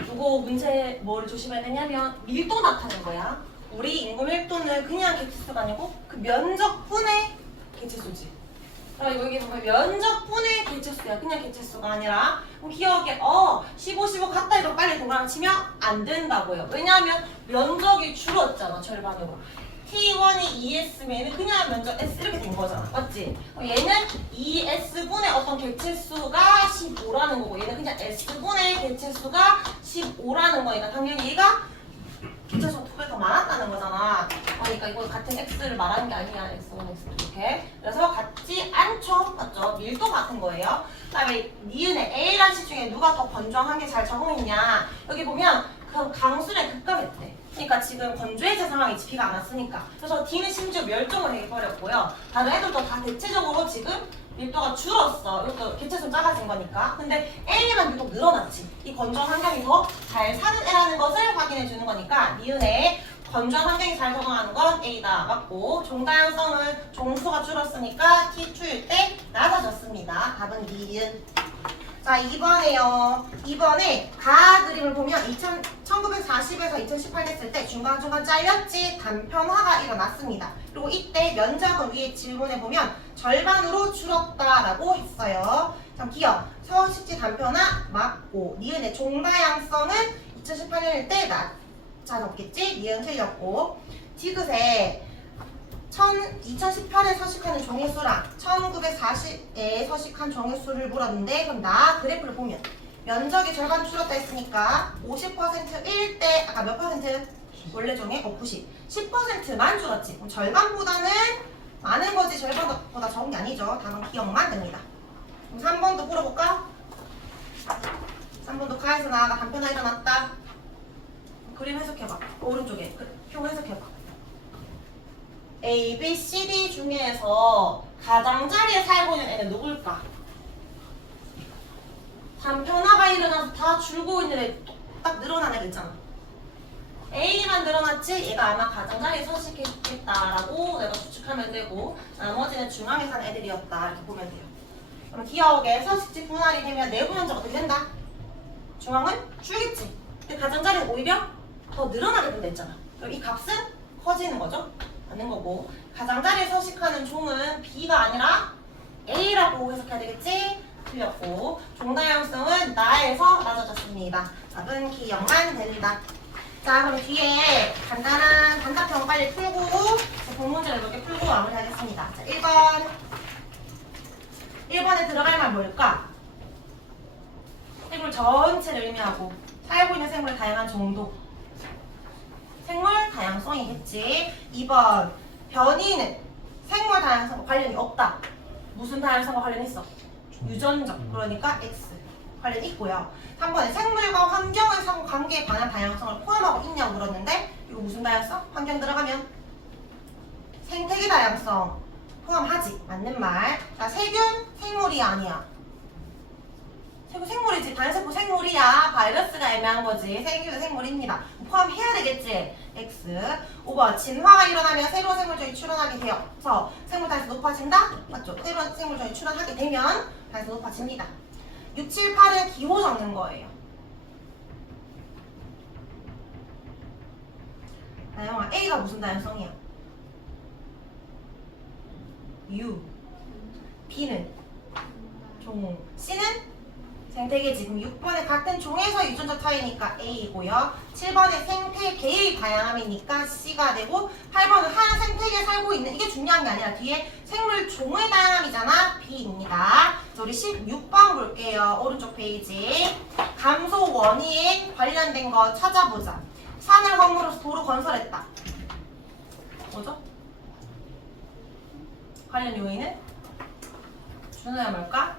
이거 문제 뭘 조심해야 되냐면 밀도 나타낸 거야. 우리 인구 밀도는 그냥 개체수가 아니고 그 면적분의 개체수지. 여기 보면 면적분의 개체수야. 그냥 개체수가 아니라. 그럼 기억에 15, 15 같다 이거 빨리 동그라미 치면 안 된다고요. 왜냐하면 면적이 줄었잖아. 절반으로. T1이 2S면 그냥 면적 S 이렇게 된 거잖아. 맞지? 그럼 얘는 2S분의 어떤 개체수가 15라는 거고 얘는 그냥 S분의 개체수가 15라는 거니까 당연히 얘가 개체수가 2배 더 많았다는 거잖아. 그러니까 이거 같은 X를 말하는 게 아니야. X1, X2 이렇게. 그래서 같지 않죠. 맞죠? 밀도 같은 거예요. 그 다음에 니은의 A라는 식 중에 누가 더 건조한 게 잘 적응했냐. 여기 보면 그 강수량이 급감했대. 그러니까 지금 건조해질 상황이지. 비가 안 왔으니까. 그래서 D는 심지어 멸종을 해버렸고요. 다른 애들도 다 대체적으로 지금 밀도가 줄었어. 이것도 개체수는 작아진 거니까. 근데 A만 유독 늘어났지. 이 건조한 환경이 더 잘 사는 애라는 것을 확인해 주는 거니까 니은의 건조한 환경이 잘 적응하는 건 A다. 맞고 종다양성은 종수가 줄었으니까 T2일 때 낮아졌습니다. 답은 니은. 자 2번에요. 2번에 가 그림을 보면 1940에서 2018 됐을 때 중간중간 잘렸지 단편화가 일어났습니다. 그리고 이때 면적은 위에 질문에 보면 절반으로 줄었다라고 했어요. 자 기억 서식지 단편화 맞고 니은의 종다양성은 2018년일 때 낮아졌겠지? 니은 틀렸고 디귿에 2018에 서식하는 종이수랑 1940에 서식한 종이수를 물었는데 그럼 그래프를 보면 면적이 절반 줄었다 했으니까 50%일 때 아까 몇 퍼센트? 원래 종에 90 10%만 줄었지. 그럼 절반보다는 많은 거지 절반보다 적은 게 아니죠. 답은 기억만 됩니다. 그럼 3번도 풀어볼까? 3번도 가에서 나아가 단편화 일어났다. 그림 해석해봐. 오른쪽에 표 해석해봐. A, B, C, D 중에서 가장자리에 살고 있는 애는 누굴까? 단편화가 일어나서 다 줄고 있는 애 딱 늘어난 애가 있잖아. A만 늘어났지 얘가 아마 가장자리에 서식했겠다라고 내가 추측하면 되고 나머지는 중앙에 사는 애들이었다 이렇게 보면 돼요. 그럼 기억에 서식지 분할이 되면 내부 면적 어떻게 된다? 중앙은 줄겠지. 근데 가장자리는 오히려 더 늘어나게 된다 했잖아. 그럼 이 값은 커지는 거죠? 맞는 거고 가장자리에 서식하는 종은 B가 아니라 A라고 해석해야 되겠지? 틀렸고 종다양성은 나에서 낮아졌습니다. 답은 기억만 됩니다. 자 그럼 뒤에 간단한 단답형 빨리 풀고 본문제를 몇 개 풀고 마무리하겠습니다. 자 1번에 들어갈 말 뭘까? 생물 전체를 의미하고 살고 있는 생물의 다양한 정도 생물 다양성이겠지. 2번 변이는 생물 다양성과 관련이 없다. 무슨 다양성과 관련있어? 유전적. 그러니까 X 관련이 있고요. 3번에 생물과 환경의 상관계에 관한 다양성을 포함하고 있냐고 물었는데 이거 무슨 다양성? 환경 들어가면 생태계 다양성 포함하지. 맞는 말. 자 세균 생물이 아니야. 생물이지. 단세포 생물이야. 바이러스가 애매한 거지. 세균 생물입니다. 포함해야 되겠지. X. 5번 진화가 일어나면 새로운 생물종이 출현하게 되어서 생물 다양성이 높아진다? 맞죠? 새로운 생물종이 출현하게 되면 다양성이 높아집니다. 6, 7, 8은 기호 적는 거예요. 나영아 A가 무슨 다양성이야? U. B는 종. C는 생태계지. 그럼 6번에 같은 종에서 유전적 차이니까 A이고요. 7번에 생태계의 다양함이니까 C가 되고 8번은 한 생태계에 살고 있는 이게 중요한 게 아니라 뒤에 생물 종의 다양함이잖아. B입니다. 자, 우리 16번 볼게요. 오른쪽 페이지. 감소 원인 관련된 거 찾아보자. 산을 허물어서 도로 건설했다. 뭐죠? 관련 요인은? 준호야 뭘까?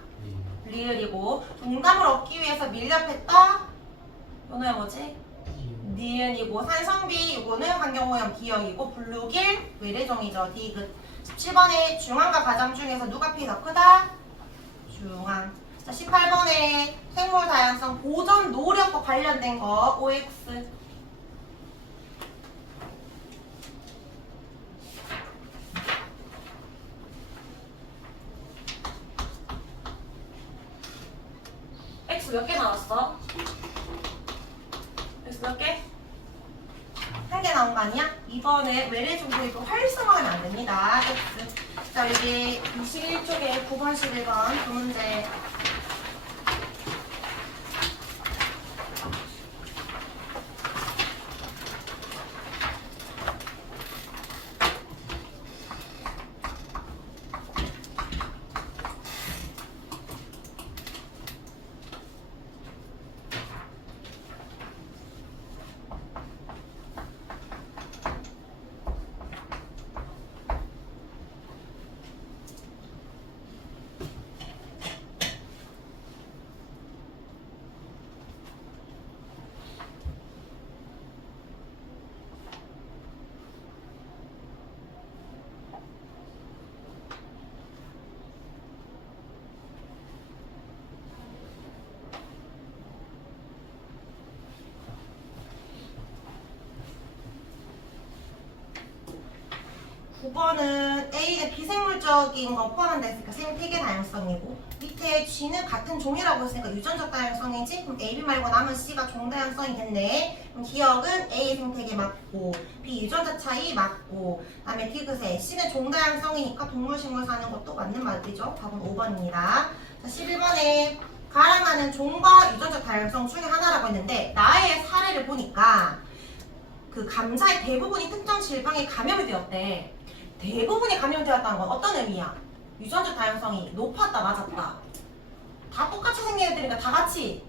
리을이고 동담을 얻기 위해서 밀렵했다. 요거는 뭐지? 니은이고 산성비 요거는 환경오염 기억이고 블루길 외래종이죠. 디귿. 17번에 중앙과 가장 중에서 누가 피 더 크다? 중앙. 자 18번에 생물 다양성 보존 노력과 관련된 거 OX. X 몇 개 나왔어? 몇 개? 한 개 나온 거 아니야? 이번에 외래 중도입을 활성화하면 안 됩니다. X. 자, 여기 21쪽에 9번, 11번 두 문제. 구 번은 A는 비생물적인 거 포함한다 했으니까 생태계 다양성이고, 밑에 G는 같은 종이라고 했으니까 유전적 다양성이지. 그럼 A, B 말고 남은 C가 종 다양성이 됐네. 그럼 기억은 A 생태계 맞고 B 유전자 차이 맞고, 그다음에 디귿에 C는 종 다양성이니까 동물 식물 사는 것도 맞는 말이죠. 답은 5번입니다. 자, 11번에 가랑나는 종과 유전적 다양성 중에 하나라고 했는데, 나의 사례를 보니까 그 감자의 대부분이 특정 질병에 감염이 되었대. 대부분이 감염되었다는 건 어떤 의미야? 유전적 다양성이 높았다, 낮았다. 다 똑같이 생긴 애들이니까 다 같이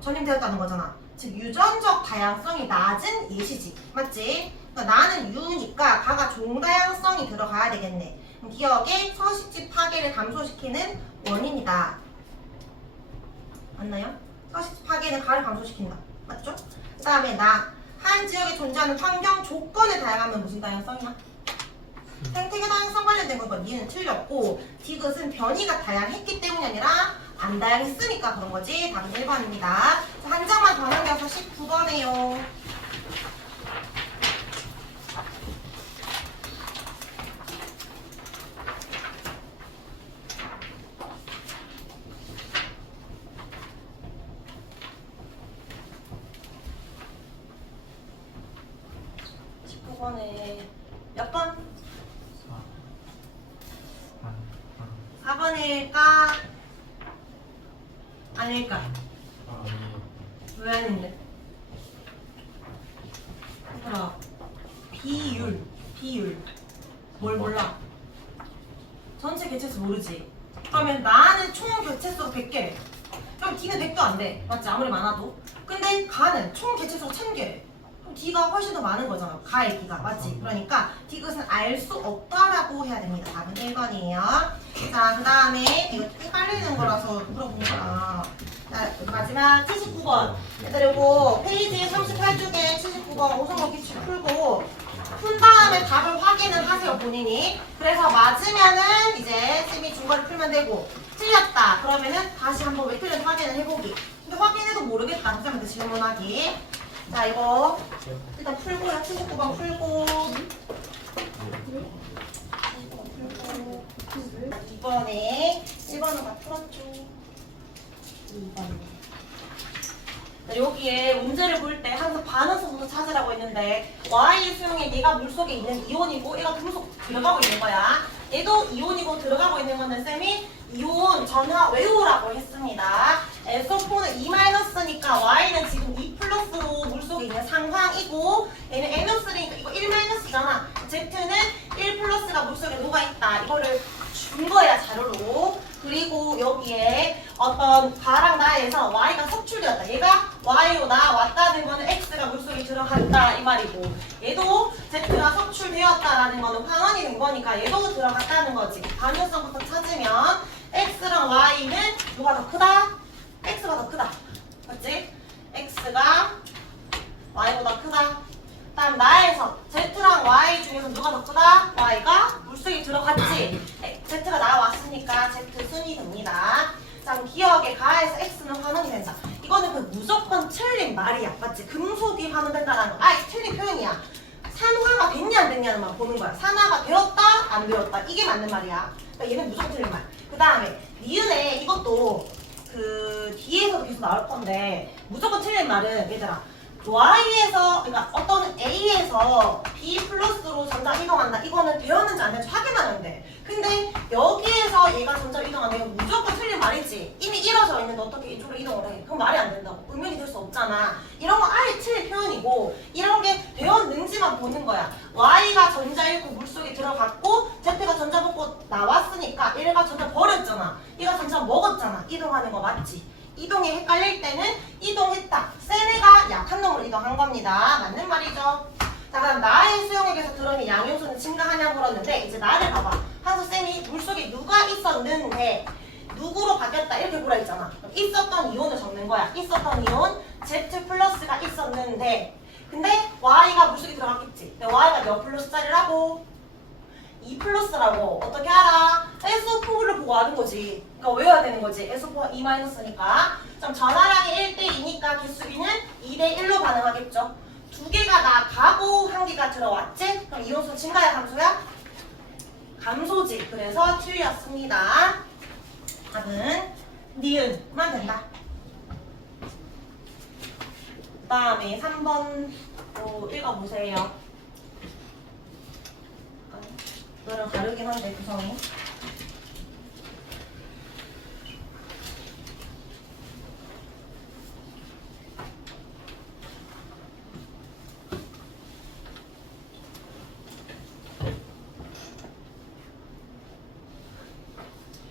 전염되었다는 거잖아. 즉 유전적 다양성이 낮은 예시지. 맞지? 그러니까 나는 유니까 가가 종다양성이 들어가야 되겠네. 그럼 기억에 서식지 파괴를 감소시키는 원인이다. 맞나요? 서식지 파괴는 가를 감소시킨다. 맞죠? 그 다음에 한 지역에 존재하는 환경 조건의 다양하면 무슨 다양성이야? 생태계 다양성 관련된 건 니는 틀렸고, 디귿은 변이가 다양했기 때문이 아니라 안 다양했으니까 그런 거지. 답은 1번입니다. 한 장만 더 남겨서 19번에요. 몇 번? 4번일까? 아닐까? 왜 아닌데? 봐라. 비율. 뭘 몰라? 전체 개체수 모르지? 그러면 나는 총 개체수가 100개. 그럼 D는 100도 안 돼. 맞지? 아무리 많아도. 근데 가는 총 개체수가 1000개. 그럼 D가 훨씬 더 많은 거잖아. 가의 D가. 맞지? 그러니까 디귿은 알 수 없다라고 해야 됩니다. 답은 1번이에요. 자, 그 다음에 이거 헷갈리는 거라서 물어본 거야. 자, 마지막 79번. 얘들아, 이거 페이지 38쪽에 79번 오성록 기출 풀고 푼 다음에 답을 확인을 하세요, 본인이. 그래서 맞으면은 이제 쌤이 준 거를 풀면 되고, 틀렸다 그러면은 다시 한번 왜 틀렸는지 확인을 해보기. 근데 확인해도 모르겠다. 선생님한테 질문하기. 자, 이거 일단 풀고요. 79번 풀고 2번에 1번은 다 풀었죠. 2번. 여기에 문제를 볼 때 항상 반응성부터 찾으라고 했는데, Y 수용에 얘가 물속에 있는 이온이고 얘가 금속 들어가고 있는 거야. 얘도 이온이고 들어가고 있는 거는 쌤이 이온 전화 외우라고 했습니다. SO4는 2-니까 Y는 지금 2+로 물속에 있는 상황이고, 얘는 NO3니까 이거 1-이잖아. Z는 1+가 물속에 녹아있다. 이거를 준 거야, 자료로. 그리고 여기에 어떤 가랑 나에서 Y가 석출되었다. 얘가 Y로 나왔다는 거는 X가 물속에 들어갔다 이 말이고, 얘도 Z가 석출되었다라는 거는 환원이 된 거니까 얘도 들어갔다는 거지. 반응성부터 찾으면 X랑 Y는 누가 더 크다? X가 더 크다. 맞지? X가 Y보다 크다. 다음 나에서 Z랑 Y 중에서 누가 더 크다? Y가 물속에 들어갔지. Z가 나왔으니까 Z 순이 됩니다. 자, 그럼 기억에 가에서 X는 환원이 된다. 이거는 그 무조건 틀린 말이야. 맞지? 금속이 환원된다는 거. 틀린 표현이야. 산화가 됐냐 안 됐냐는 말 보는 거야. 산화가 되었다 안 되었다. 이게 맞는 말이야. 그러니까 얘는 무조건 틀린 말. 그 다음에 니은에 이것도 그 뒤에서도 계속 나올 건데, 무조건 틀린 말은 얘들아 Y에서 그러니까 어떤 A에서 B 플러스로 전자 이동한다. 이거는 되었는지 안 되는지 확인하면 돼. 근데 여기에서 얘가 전자 이동하면 이거 무조건 틀린 말이지. 이미 이뤄져 있는데 어떻게 이쪽으로 이동을 해? 그럼 말이 안 된다고. 의문이 될 수 없잖아. 이런 거 아예 틀린 표현이고 이런 게 되었는지만 보는 거야. Y가 전자 잃고 물속에 들어갔고 Z가 전자 먹고 나왔으니까 얘가 전자 버렸잖아. 얘가 전자 먹었잖아. 이동하는 거 맞지? 이동이 헷갈릴 때는 이동했다. 센 애가 약한 놈으로 이동한 겁니다. 맞는 말이죠. 자, 그럼 나의 수용액에서 들어있는 양용소는 증가하냐고 물었는데 이제 나를 봐봐. 한수쌤이 물속에 누가 있었는데 누구로 바뀌었다 이렇게 보라 했잖아. 있었던 이온을 적는 거야. 있었던 이온 Z 플러스가 있었는데 근데 Y가 물속에 들어갔겠지. 근데 Y가 몇 플러스짜리라고? 2 플러스라고. 어떻게 알아? SO4를 보고 아는 거지. 그러니까 외워야 되는 거지. SO4가 2 마이너스니까. 그럼 전화량이 1대2니까 개수비는 2대1로 반응하겠죠. 두 개가 나가고 한 개가 들어왔지? 그럼 이온수 증가야 감소야? 감소지. 그래서 틀렸습니다. 답은 니은만 된다. 그 다음에 3번도 읽어보세요. 너랑 다르긴 한데 구성이.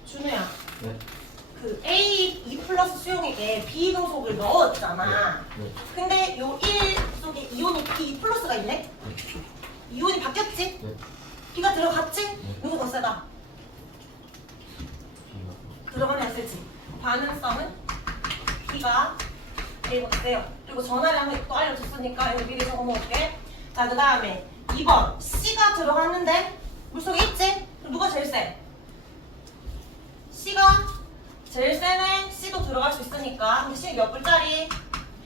준우야. 네. 그 A, E 플러스 수용액에 B 동속을 넣었잖아. 네. 근데 요 1 속에 이온이 B 플러스가 있네? 이온이 바뀌었지? 네. B가 들어갔지? 네. 누구 더 세다? 들어가면 세지. 반응성은 B가 A보다 세요. 그리고 전화량을 또 알려줬으니까 이거 미리 적어놓을게. 자, 그 다음에 2번 C가 들어갔는데 물속에 있지? 그럼 누가 제일 세? C가 제일 세네. C도 들어갈 수 있으니까. 근데 C는 몇 불짜리?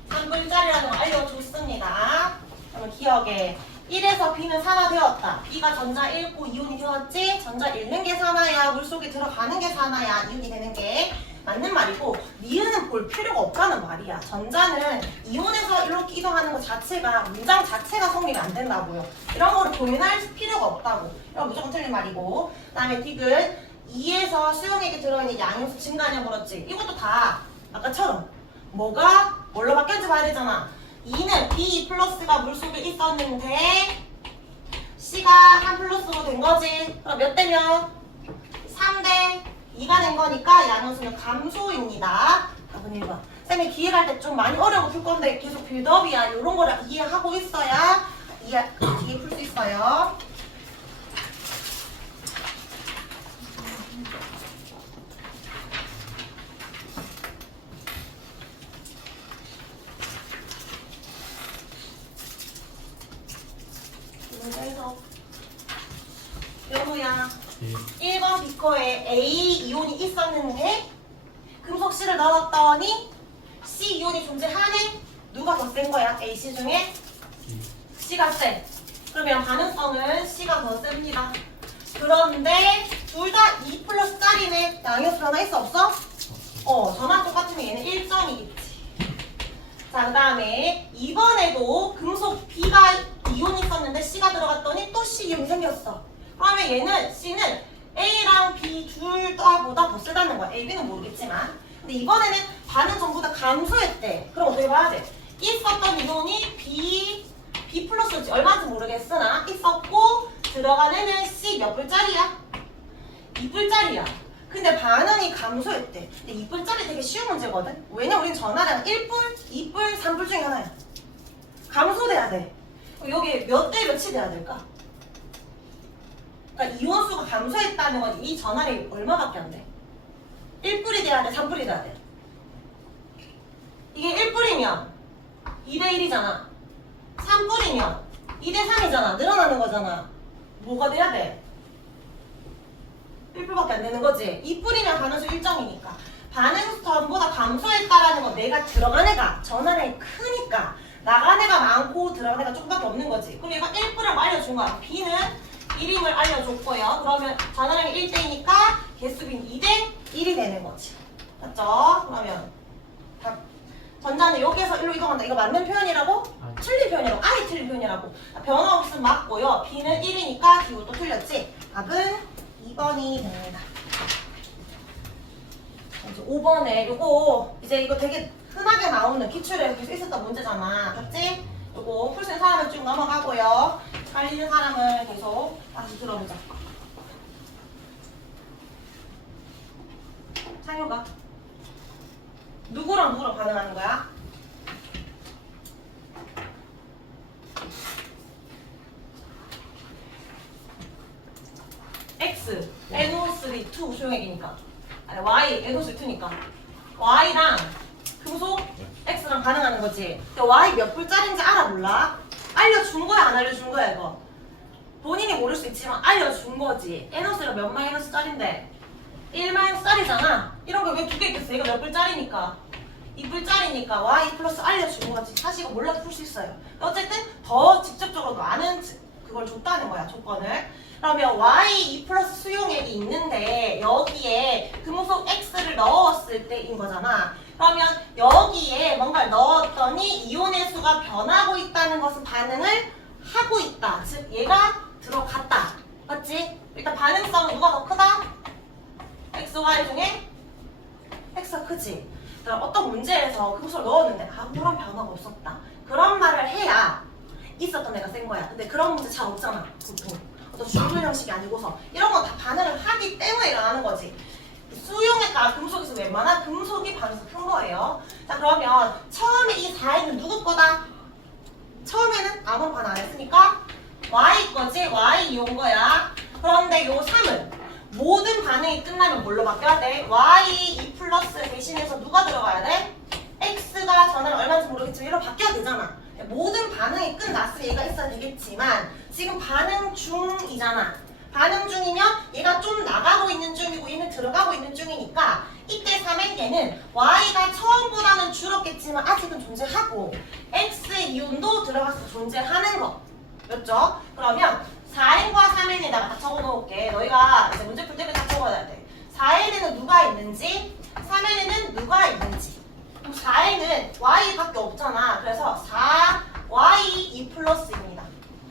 3불짜리라는 거 알려줬습니다. 그러면 기억에 1에서 B는 산화되었다. B가 전자 잃고 이온이 되었지? 전자 잃는 게 산화야, 물속에 들어가는 게 산화야, 이온이 되는 게 맞는 말이고 니은은 볼 필요가 없다는 말이야. 전자는 이온에서 이렇게 이동하는 것 자체가 문장 자체가 성립이 안 된다고요. 이런 거를 고민할 필요가 없다고. 이건 무조건 틀린 말이고. 그 다음에 디귿 2에서 수용액에 들어있는 양용소 증가냐 물었지? 이것도 다 아까처럼 뭐가 뭘로 바뀌었는지 봐야 되잖아. 2는 B 플러스가 물속에 있었는데 C가 1 플러스로 된 거지. 그럼 몇 대면? 3대 2가 된 거니까 양용소는 감소입니다. 답은 1번. 쌤이 기획할 때 좀 많이 어려운 거 풀 건데 계속 빌드업이야. 이런 거를 이해하고 있어야 뒤에 풀 수 있어요. 영우야, 1번 비커에 A 이온이 있었는데 금속 C를 넣었더니 C 이온이 존재하네? 누가 더 센 거야? A, C 중에? C가 세. 그러면 가능성은 C가 더 셉니다. 그런데 둘 다 2 플러스짜리네. 양효수 변화 있어 없어? 전화 똑같으면 얘는 1점이겠지. 자, 그 다음에 이번에도 금속 B가 이온이 있었는데 C가 들어갔더니 또 C 이온이 생겼어. 그러면 얘는 C는 A랑 B 둘 다보다 더 세다는 거야. A, B는 모르겠지만. 근데 이번에는 반응 전부 다 감소했대. 그럼 어떻게 봐야 돼? 있었던 이온이 B 플러스지 얼마인지 모르겠으나 있었고 들어간 애는 C 몇 불짜리야? 2불짜리야. 근데 반응이 감소했대. 근데 2불짜리 되게 쉬운 문제거든? 왜냐면 우린 전화량 1불, 2불, 3불 중에 하나야. 감소돼야 돼. 그럼 여기 몇 대 몇이 돼야 될까? 그러니까 이온수가 감소했다는 건 이 전화량이 얼마밖에 안 돼? 1불이 돼야 돼? 3불이 돼야 돼? 이게 1불이면 2대1이잖아. 3불이면 2대3이잖아. 늘어나는 거잖아. 뭐가 돼야 돼? 1불밖에 안 되는 거지. 2불이면 반응수 1점이니까. 반응수 전보다 감소했다라는 건 내가 들어간 애가 전화량이 크니까 나간 애가 많고 들어간 애가 조금밖에 없는 거지. 그럼 얘가 1불을 알려준 거야. B는 1임을 알려줬고요. 그러면 전화량이 1대이니까 개수비는 2대1이 되는 거지. 맞죠? 그러면 답 전자는 여기에서 일로 이동한다. 이거 맞는 표현이라고? 틀린 표현이라고. 아예 틀린 표현이라고. 변화 없으면 맞고요. B는 1이니까 D도 틀렸지. 답은 2번이 됩니다. 이제 5번에 요거 이제 이거 되게 흔하게 나오는 기출에 계속 있었던 문제잖아. 맞지? 요거 풀 수 있는 사람은 쭉 넘어가고요. 깔리는 사람은 계속 다시 들어보자. 창효가 누구랑 반응하는 거야? X, NO3, 2 조용액이니까 아니 Y, NO3, 2니까 Y랑 금속 X랑 반응하는 거지. 근데 Y 몇 불짜리인지 알아 몰라? 알려준 거야 안 알려준 거야 이거? 본인이 모를 수 있지만 알려준 거지. NO3가 몇 마이너스짜린데 1마이너스짜리잖아. 이런 거 왜 두 개 있겠어? 얘가 몇 불짜리니까 2불짜리니까 Y 플러스 알려준 거지. 사실 이거 몰라도 풀 수 있어요. 어쨌든 더 직접적으로 아는 그걸 줬다는 거야 조건을. 그러면 Y2 플러스 수용액이 있는데 여기에 금속 X를 넣었을 때인 거잖아. 그러면 여기에 뭔가를 넣었더니 이온의 수가 변하고 있다는 것은 반응을 하고 있다. 즉 얘가 들어갔다. 맞지? 일단 반응성은 누가 더 크다? X, Y 중에 X가 크지. 그러니까 어떤 문제에서 금속을 넣었는데 아무런 변화가 없었다. 그런 말을 해야 있었던 애가 센 거야. 근데 그런 문제 잘 없잖아 보통. 어떤 줄줄 형식이 아니고서 이런 건 다 반응을 하기 때문에 일어나는 거지. 수용액과 금속에서 웬만한 금속이 반응성 큰 거예요. 자 그러면 처음에 이 4에는 누구 거다? 처음에는 아무 반응 안 했으니까 Y 거지? Y 이온 거야. 그런데 요 3은 모든 반응이 끝나면 뭘로 바뀌어야 돼? Y2 플러스 대신해서 누가 들어가야 돼? X가 전화를 얼마인지 모르겠지만 이로 바뀌어야 되잖아. 모든 반응이 끝났으면 얘가 있어야 되겠지만 지금 반응 중이잖아. 반응 중이면 얘가 좀 나가고 있는 중이고 얘는 들어가고 있는 중이니까 이때 3N계는 Y가 처음보다는 줄었겠지만 아직은 존재하고 X 이온도 들어가서 존재하는 거. 맞죠? 그러면 4N과 3N에다가 다 적어 놓을게. 너희가 이제 문제 풀 때는 다 적어야 돼. 4N에는 누가 있는지 3N에는 누가 있는지. 그럼 4N은 Y밖에 없잖아. 그래서 4Y2 플러스입니다.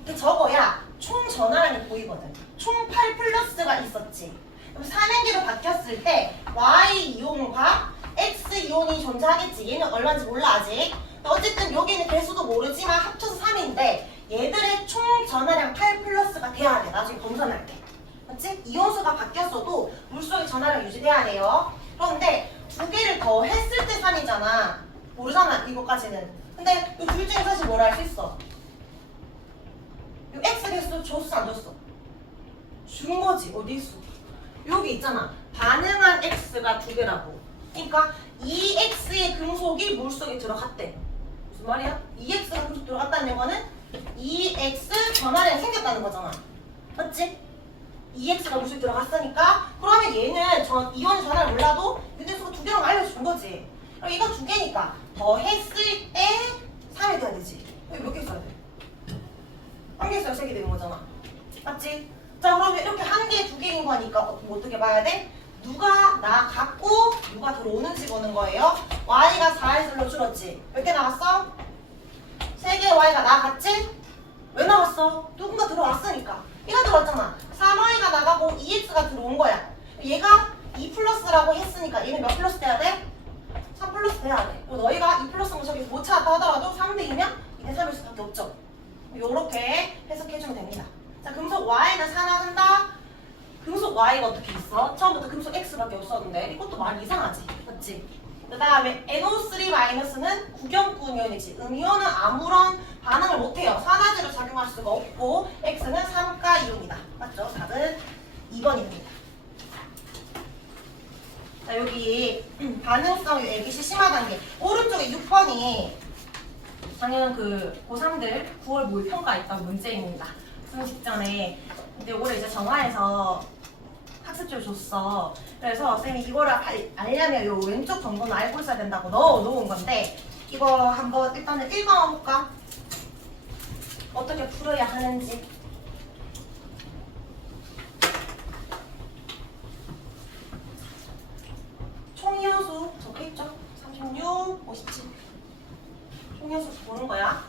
이렇게 적어야 총 전화량이 보이거든. 총 8 플러스가 있었지. 그럼 3N계로 바뀌었을 때 Y 이온과 X 이온이 존재하겠지. 얘는 얼마인지 몰라 아직. 어쨌든 여기는 개수도 모르지만 합쳐서 3인데 얘들의 총 전화량 8 플러스가 돼야 돼. 나중에 검선할 때. 맞지? 이온수가 바뀌었어도 물속의 전화량 유지돼야 돼요. 그런데 두 개를 더 했을 때 3이잖아. 모르잖아 이거까지는. 근데 이 둘 중에 사실 뭘 알 수 있어? 이 X 개수 줬어 안 줬어? 준 거지. 어디 있어? 여기 있잖아. 반응한 X가 두 개라고. 그러니까 2X의 금속이 물속에 들어갔대. 무슨 말이야? 2X가 금속 들어갔다는 거는 2X 전화량이 생겼다는 거잖아. 맞지? 2X가 물속에 들어갔으니까 그러면 얘는 이온 전화를 몰라도 유대수가 두 개라고 알려준 거지. 그럼 얘가 두 개니까 더 했을 때 3이 돼야 되지. 여기 몇 개 써야 돼? 한 개 써야 3개 되는 거잖아. 맞지? 자 그러면 이렇게 한 개, 두 개인 거니까 어떻게 봐야 돼? 누가 나갔고 누가 들어오는지 보는 거예요. Y가 4에서 1로 줄었지. 몇 개 나갔어? 3개의 Y가 나갔지? 왜 나갔어? 누군가 들어왔으니까. 얘가 들어왔잖아. 3Y가 나가고 2X가 들어온 거야. 얘가 2 플러스라고 했으니까 얘는 몇 플러스 돼야 돼? 3 플러스 돼야 돼. 너희가 2 플러스는 저기서 못 찾았다 하더라도 3대 2면 2대 3일 수밖에 없죠. 요렇게 해석해주면 됩니다. 자, 금속 Y는 산화한다. 금속 Y가 어떻게 있어? 처음부터 금속 X밖에 없었는데 이것도 많이 이상하지. 맞지? 그 다음에 NO3-는 구경꾼이온이지. 음이온은 아무런 반응을 못해요. 산화제로 작용할 수가 없고 X는 삼가 이온이다. 맞죠? 답은 2번입니다. 자 여기 반응성 ABC 심화단계 오른쪽에 6번이 작년 그 고3들 9월 모의 평가했던 문제입니다. 수능 직전에. 근데 올해 이제 정화해서 학습지를 줬어. 그래서 쌤이 이거를 알려면 요 왼쪽 정보는 알고 있어야 된다고 넣어놓은 건데 이거 한번 일단은 읽어볼까? 어떻게 풀어야 하는지. 총 이온수 적혀있죠? 36, 57 총연수 보는 거야.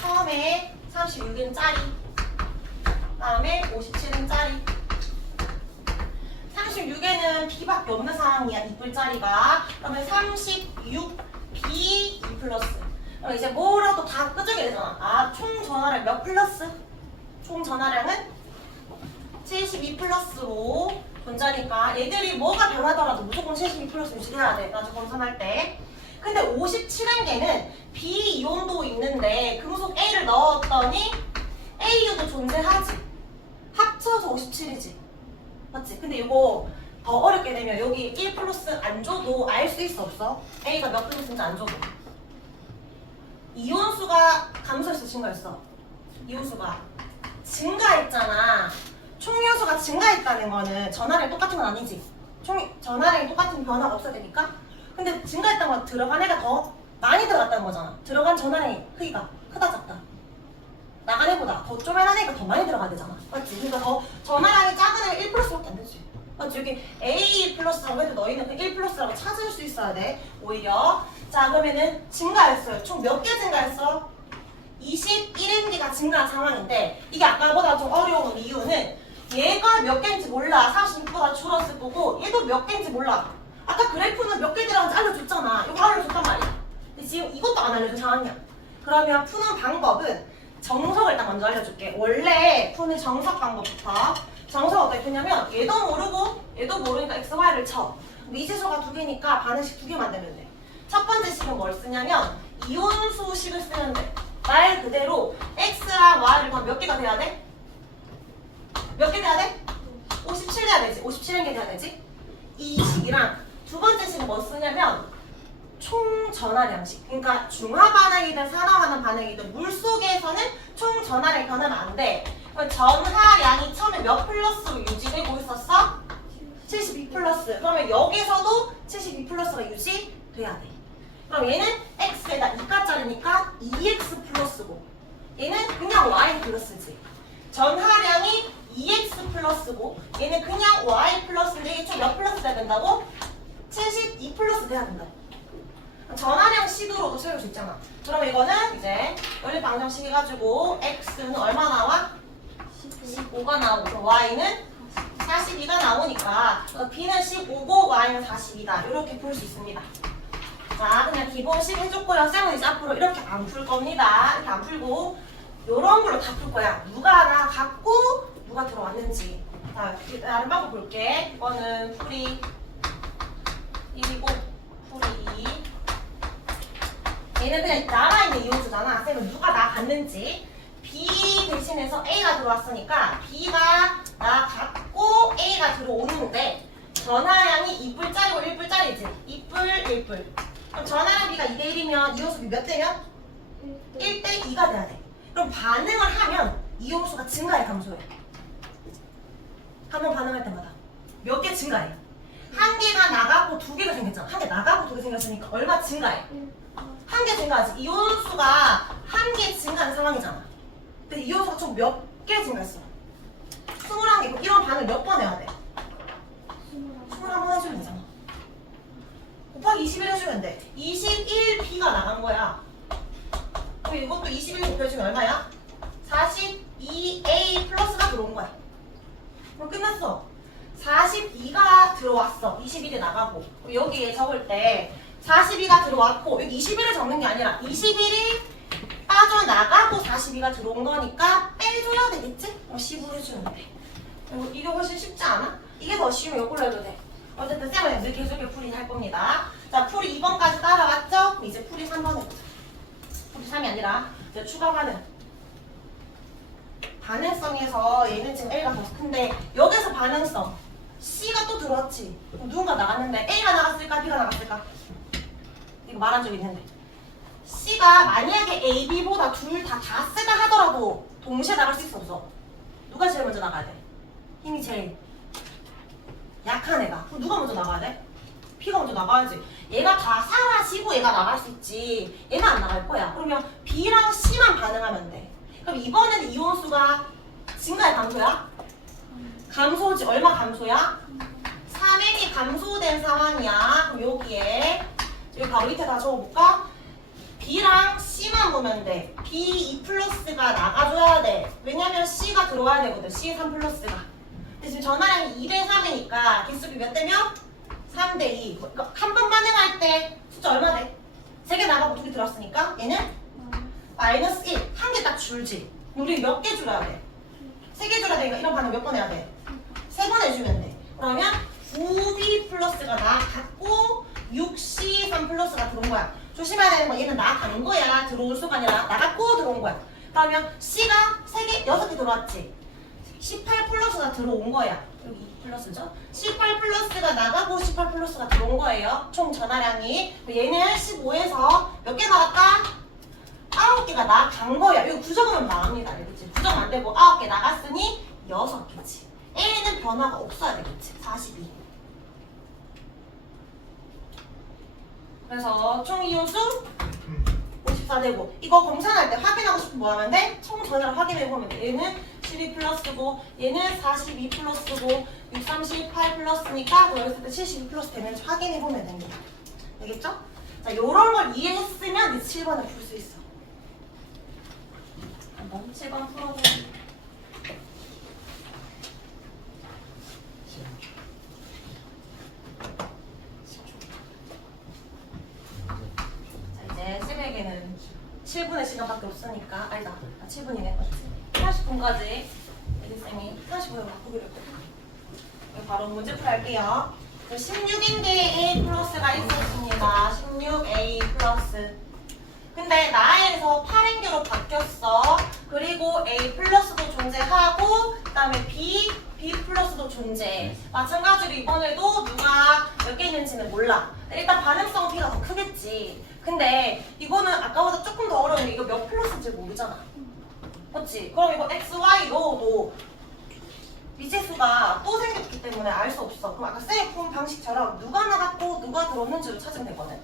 처음에 36은 짜리, 다음에 57은 짜리. 36에는 B밖에 없는 상황이야. 이쁠 짜리가. 그러면 36B 2 플러스. 그럼 이제 뭐라도 다 끄적여야 되잖아. 아, 총 전화량 몇 플러스? 총 전화량은 72 플러스로 존재하니까 얘들이 뭐가 변하더라도 무조건 72 플러스 유지해야 돼. 나중에 검사할 때. 근데 57한개는 B 이온도 있는데 금속 A를 넣었더니 A유도 존재하지. 합쳐서 57이지. 맞지? 근데 이거 더 어렵게 되면 여기 1 플러스 안 줘도 알 수 있어 없어? A가 몇 플러스인지 안 줘도. 이온수가 감소했어 증가했어? 이온수가 증가했잖아. 총이온수가 증가했다는 거는 전하량이 똑같은 건 아니지. 전하량이 똑같은 변화가 없어야 되니까. 근데 증가했다는 건 들어간 애가 더 많이 들어갔다는 거잖아. 들어간 전하량이 크기가 크다 작다. 나간 애보다 더 쪼매난 애가 더 많이 들어가야 되잖아. 맞지? 그러니까 더 전하량이 작은 애가 1 플러스밖에 안 되지. 맞지? 여기 A 플러스라고 해도 너희는 그 1 플러스라고 찾을 수 있어야 돼. 오히려. 자 그러면은 증가했어요. 총 몇 개 증가했어? 21MD가 증가한 상황인데 이게 아까보다 좀 어려운 이유는 얘가 몇 개인지 몰라. 46보다 줄었을 거고 얘도 몇 개인지 몰라. 아까 그래프는 몇 개 들어간지 알려줬잖아. 이거 알려줬단 말이야. 근데 지금 이것도 안 알려준 상황이야. 그러면 푸는 방법은 정석을 일단 먼저 알려줄게. 원래 푸는 정석 방법부터. 정석 어떻게 푸냐면 얘도 모르고 얘도 모르니까 x, y를 쳐. 미지수가 두 개니까 반응식 두 개 만들면 돼. 첫 번째 식은 뭘 쓰냐면 이온수식을 쓰면 돼. 말 그대로 x랑 y를 더하면 몇 개가 돼야 돼? 몇 개 돼야 돼? 57 돼야 되지. 57개 돼야 되지. 이 식이랑 두 번째 식은 뭐 쓰냐면 총 전하량식. 그러니까 중화 반응이든 산화 반응이든 물 속에서는 총 전하량이 변하면 안 돼. 전하량이 처음에 몇 플러스로 유지되고 있었어? 72 플러스. 그러면 여기서도 72 플러스가 유지돼야 돼. 그럼 얘는 x에다 2가짜리니까 2x 플러스고 얘는 그냥 y 플러스지. 전하량이 2x 플러스고 얘는 그냥 y 플러스인데 이게 총 몇 플러스 돼야 된다고? 72 플러스 돼야 된다. 전하량 식으로도 세울 수 있잖아. 그럼 이거는 이제 연립 방정식 해가지고 x는 얼마 나와? 15가 나오고 y는 42가 나오니까 b는 15고 y는 42다. 이렇게 풀 수 있습니다. 자, 그냥 기본식 해줬고요. 쌤은 이제 앞으로 이렇게 안 풀 겁니다. 이렇게 안 풀고 요런 걸로 다 풀 거야. 누가 나 갖고 누가 들어왔는지. 자, 다른 방법 볼게. 이거는 풀이 1이고 풀이 2. 얘는 그냥 남아있는 이온수잖아. 쌤은 누가 나 갔는지. B 대신해서 A가 들어왔으니까 B가 나 갖고 A가 들어오는데 전하량이 2뿔짜리고 1뿔짜리지. 2뿔, 1뿔. 그럼 전하량 B가 2대1이면 이온수 B 몇 대면? 1대2가 돼야 돼. 그럼 반응을 하면 이온수가 증가해, 감소해? 한 번 반응할 때마다 몇 개 증가해? 한 개가 나가고 두 개가 생겼잖아. 한 개 나가고 두 개 생겼으니까 얼마 증가해? 한 개 증가하지. 이온수가 한 개 증가하는 상황이잖아. 근데 이온수가 총 몇 개 증가했어? 21개. 그럼 이런 반응 몇 번 해야 돼? 21번 해주면 되잖아. 곱하기 21 해주면 돼. 21B가 나간 거야. 그럼 이것도 21 곱해주면 얼마야? 42A 플러스가 들어온 거야. 그럼 끝났어. 42가 들어왔어. 21이 나가고. 여기에 적을 때 42가 들어왔고 여기 21을 적는 게 아니라 21이 빠져나가고 42가 들어온 거니까 빼줘야 되겠지? 15 해주면 돼. 이게 훨씬 쉽지 않아? 이게 더 쉬우면 이걸로 해도 돼. 어쨌든 쌤은 늘 계속 풀이 할 겁니다. 자, 풀이 2번까지 따라왔죠? 그럼 이제 풀이 3번 해보자. 풀이 3이 아니라 이제 추가 반응. 반응성에서 얘는 지금 A가 더 큰데 여기서 반응성 C가 또 들어왔지. 그럼 누군가 나갔는데 A가 나갔을까? B가 나갔을까? 이거 말한 적 있는데 C가 만약에 A, B보다 둘 다 세다 하더라도 동시에 나갈 수 있어 없어? 누가 제일 먼저 나가야 돼? 힘이 제일 약한 애가. 그럼 누가 먼저 나가야 돼? B가 먼저 나가야지. 얘가 다 사라지고 얘가 나갈 수 있지. 얘는 안 나갈 거야. 그러면 B랑 C만 반응하면 돼. 그럼 이번에는 이온수가 증가해 감소야? 감소지. 얼마 감소야? 3N이 감소된 상황이야. 그럼 여기에 여기 바로 밑에다 적어볼까? B랑 놓으면 돼. B2 플러스가 나가줘야 돼. 왜냐면 C가 들어와야 되거든. C3 플러스가. 근데 지금 전화량이 2대 3이니까 개수비 몇 대면? 3대 2. 그러니까 한 번 반응할 때 숫자 얼마 돼? 3개 나가고 2개 들어왔으니까 얘는 마이너스 1. 한 개 딱 줄지. 우리 몇 개 줄여야 돼? 3개 줄여야 되니까 이런 반응 몇 번 해야 돼? 3번 해주면 돼. 그러면 9B 플러스가 나갔고 6C3 플러스가 들어온 거야. 조심해야 되는 건 얘는 나간 거야. 들어올 수가 아니라 나갔고 들어온 거야. 그러면 C가 3개, 6개 들어왔지. 18 플러스가 들어온 거야. 여기 2 플러스죠. 18 플러스가 나가고 18 플러스가 들어온 거예요. 총 전화량이. 얘는 15에서 몇 개 나갔다? 9개가 나간 거야. 이거 부정하면 나갑니다. 알겠지? 부정 안 되고 9개 나갔으니 6개지. A는 변화가 없어야 되겠지. 42. 그래서 총 이온수 54되고 이거 검산할 때 확인하고 싶으면 뭐 하면 돼? 총 전화를 확인해보면 돼. 얘는 12 플러스고 얘는 42 플러스고 6, 38 플러스니까 여기서 때 72 플러스 되는지 확인해보면 됩니다. 되겠죠? 자, 요런 걸 이해했으면 이제 7번을 풀 수 있어. 한번 7번 풀어보면 자, 이제 7에게는 7분의 시간밖에 없으니까 아니다. 7분이네. 맞지? 40분까지 에디쌤이 40분을 바꾸기로 했거든. 바로 문제 풀할게요. 16인데 A 플러스가 있었습니다. 16A 플러스. 근데 나에서 8행교로 바뀌었어. 그리고 A 플러스도 존재하고 그 다음에 B 플러스도 존재해. 마찬가지로 이번에도 누가 몇 개 있는지는 몰라. 일단 반응성 B가 더 크겠지. 근데 이거는 아까보다 조금 더 어려운 게 이거 몇 플러스인지 모르잖아. 맞지? 그럼 이거 X, Y로도 미체수가 또 생겼기 때문에 알 수 없어. 그럼 아까 쌤이 푼 방식처럼 누가 나갔고 누가 들어왔는지로 찾으면 되거든.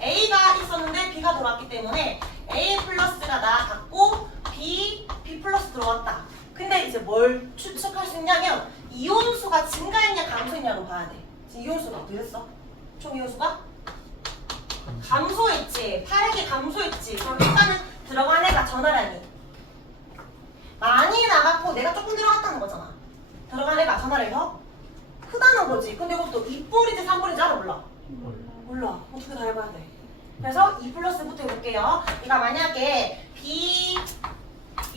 A가 있었는데 B가 들어왔기 때문에 A 플러스가 나갔고 B 플러스 들어왔다. 근데 이제 뭘 추측할 수 있냐면 이온수가 증가했냐 감소했냐로 봐야 돼. 지금 이온수가 어떻게 됐어? 총 이온수가? 감소했지. 8핵이 감소했지. 그럼 일단은 들어간 애가 전화량이 많이 나갔고 내가 조금 들어갔다는 거잖아. 들어간 애가 전화량이 더 크다는 거지. 근데 이것도 2뿔인지 3뿔인지 알아? 몰라? 몰라. 어떻게 다 해봐야 돼. 그래서 2 플러스부터 해볼게요. 얘가 만약에 B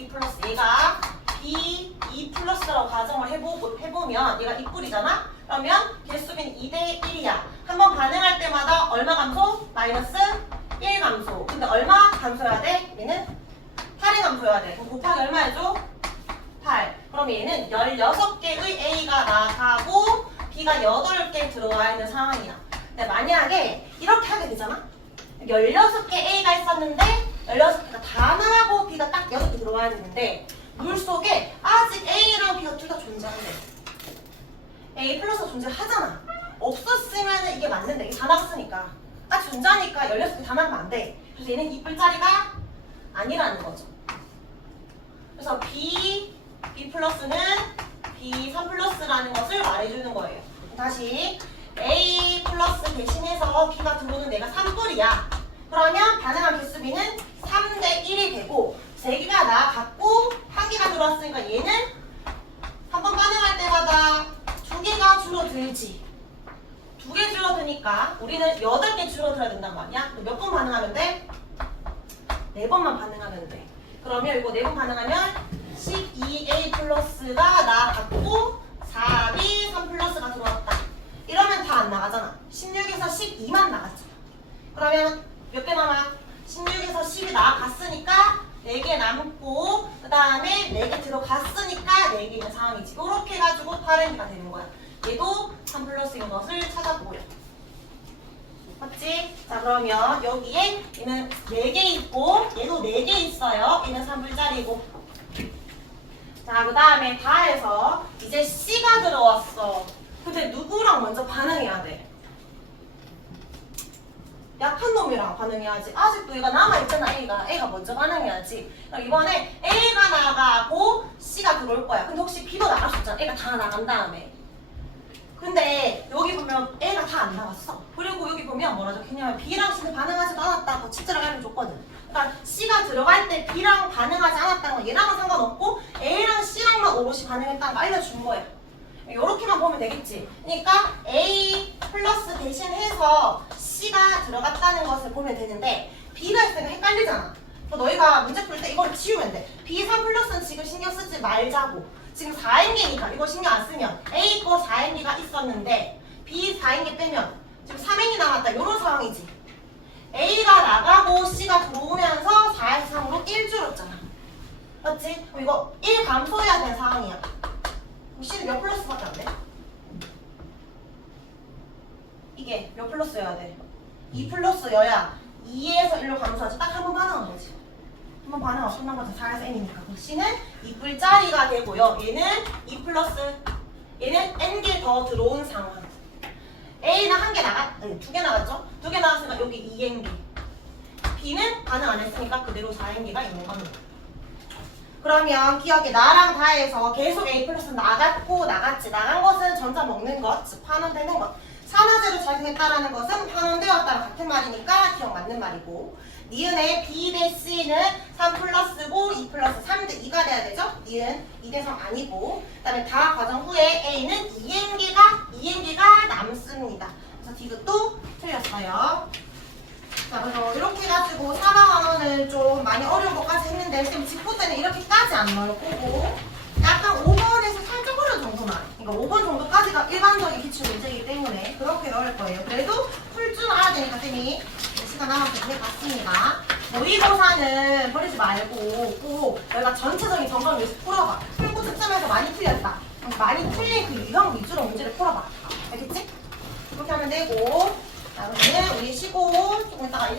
플러스 얘가 B2 플러스라고 가정을 해보면 얘가 2뿔이잖아? 그러면 개수비는 2대 1이야. 한번 반응할 때마다 얼마 감소? 마이너스 1 감소. 근데 얼마 감소해야 돼? 얘는 8이 감소해야 돼. 그럼 곱하기 얼마 해줘? 8. 그럼 얘는 16개의 A가 나가고 B가 8개 들어와 있는 상황이야. 근데 만약에 이렇게 하게 되잖아? 16개 A가 있었는데 16개가 다 나가고 B가 딱 6개 들어와야 되는데 물속에 아직 A랑 B가 둘 다 존재한대. A 플러스가 존재하잖아. 없었으면 이게 맞는데 이게 다 나갔으니까 딱 존재하니까 16개 다 나가면 안 돼. 그래서 얘는 이뿔짜리가 아니라는 거죠. 그래서 B 플러스는 B3 플러스라는 것을 말해주는 거예요. 다시 A 플러스 대신해서 B가 들어오는 애가 3뿔이야. 그러면 반응한 개수비는 3대 1이 되고 3개가 나갔고 1개가 들어왔으니까 얘는 한 번 반응할 때마다 2개가 줄어들지. 2개 줄어드니까 우리는 8개 줄어들어야 된단 말이야. 몇 번 반응하면 돼? 4번만 반응하면 돼. 그러면 이거 4번 반응하면 12A 플러스가 나갔고 4B 3 플러스가 들어왔다. 이러면 다 안 나가잖아. 16에서 12만 나갔잖아. 그러면 몇 개 남아? 16에서 10이 나갔으니까 4개 남고 그 다음에 4개 들어갔으니까 4개 있는 상황이지. 이렇게 해가지고 8N가 되는 거야. 얘도 3 플러스인 것을 찾아보려. 맞지? 자, 그러면 여기에 얘는 4개 있고 얘도 4개 있어요. 얘는 3불짜리고. 자, 그 다음에 다 해서 이제 C가 들어왔어. 근데 누구랑 먼저 반응해야 돼? 약한 놈이랑 반응해야지. 아직도 얘가 남아있잖아. A가 먼저 반응해야지. 그럼 이번에 A가 나가고 C가 들어올 거야. 근데 혹시 B도 나갈 수 있잖아. A가 다 나간 다음에. 근데 여기 보면 A가 다 안 나갔어. 그리고 여기 보면 뭐라 적혀있냐면 B랑 C는 반응하지도 않았다. 더 치즈를 알려줬거든. 그러니까 C가 들어갈 때 B랑 반응하지 않았다는 거 얘랑은 상관없고 A랑 C랑만 오롯이 반응했다는 거 알려준 거예요. 이렇게만 보면 되겠지. 그러니까 A 플러스 대신해서 C가 들어갔다는 것을 보면 되는데 B가 있으니까 헷갈리잖아. 너희가 문제 풀 때 이걸 지우면 돼. B3 플러스는 지금 신경 쓰지 말자고. 지금 4행계니까 이거 신경 안 쓰면 A 거 4행계가 있었는데 B 4행계 빼면 지금 3행이 남았다. 이런 상황이지. A가 나가고 C가 들어오면서 4에서 3으로 1 줄었잖아. 맞지? 그럼 이거 1 감소해야 되는 상황이야. 그럼 C는 몇 플러스밖에 안 돼? 이게 몇 플러스여야 돼? 2 플러스여야 2에서 1로 감소하지. 딱 한 번 반응한 거지. 한 번 반응하고 끝난 거죠. 4에서 n이니까. C는 2뿔짜리가 되고요. 얘는 2 플러스 얘는 n개 더 들어온 상황. A는 한 개 아니, 2개 나갔죠? 2개 나갔으니까 여기 2행기. B는 반응 안 했으니까 그대로 4행기가 있는 겁니다. 그러면 기억해. 나랑 다해서 계속 A 플러스 나갔고 나갔지. 나간 것은 전자 먹는 것, 즉 환원되는 것. 산화제로 작용했다라는 것은 환원되었다랑 같은 말이니까 기억 맞는 말이고, 니은의 B 대 C는 3 플러스고 2 플러스 3 대 2가 돼야 되죠? 니은 2대성 아니고, 그 다음에 다 과정 후에 A는 2행기가 남습니다. 그래서 디귿도 틀렸어요. 자, 그래서 이렇게 해가지고 산화환원을 좀 많이 어려운 것까지 했는데 쌤 직후 때는 이렇게까지 안 넣을 거고 약간 5번에서 살짝 어려운 정도만, 그러니까 5번 정도까지가 일반적인 기출 문제이기 때문에 그렇게 넣을 거예요. 그래도 풀 줄 알아야 되니까 쌤이 시간 남아서 해봤습니다. 모의고사는 버리지 말고 꼭 너희가 전체적인 점검을 위해서 풀어봐. 풀고 특점에서 많이 틀렸다. 많이 틀린 그 유형 위주로 문제를 풀어봐. 알겠지? 그렇게 하면 되고, 자, 그러면 우리 쉬고 조금 이따가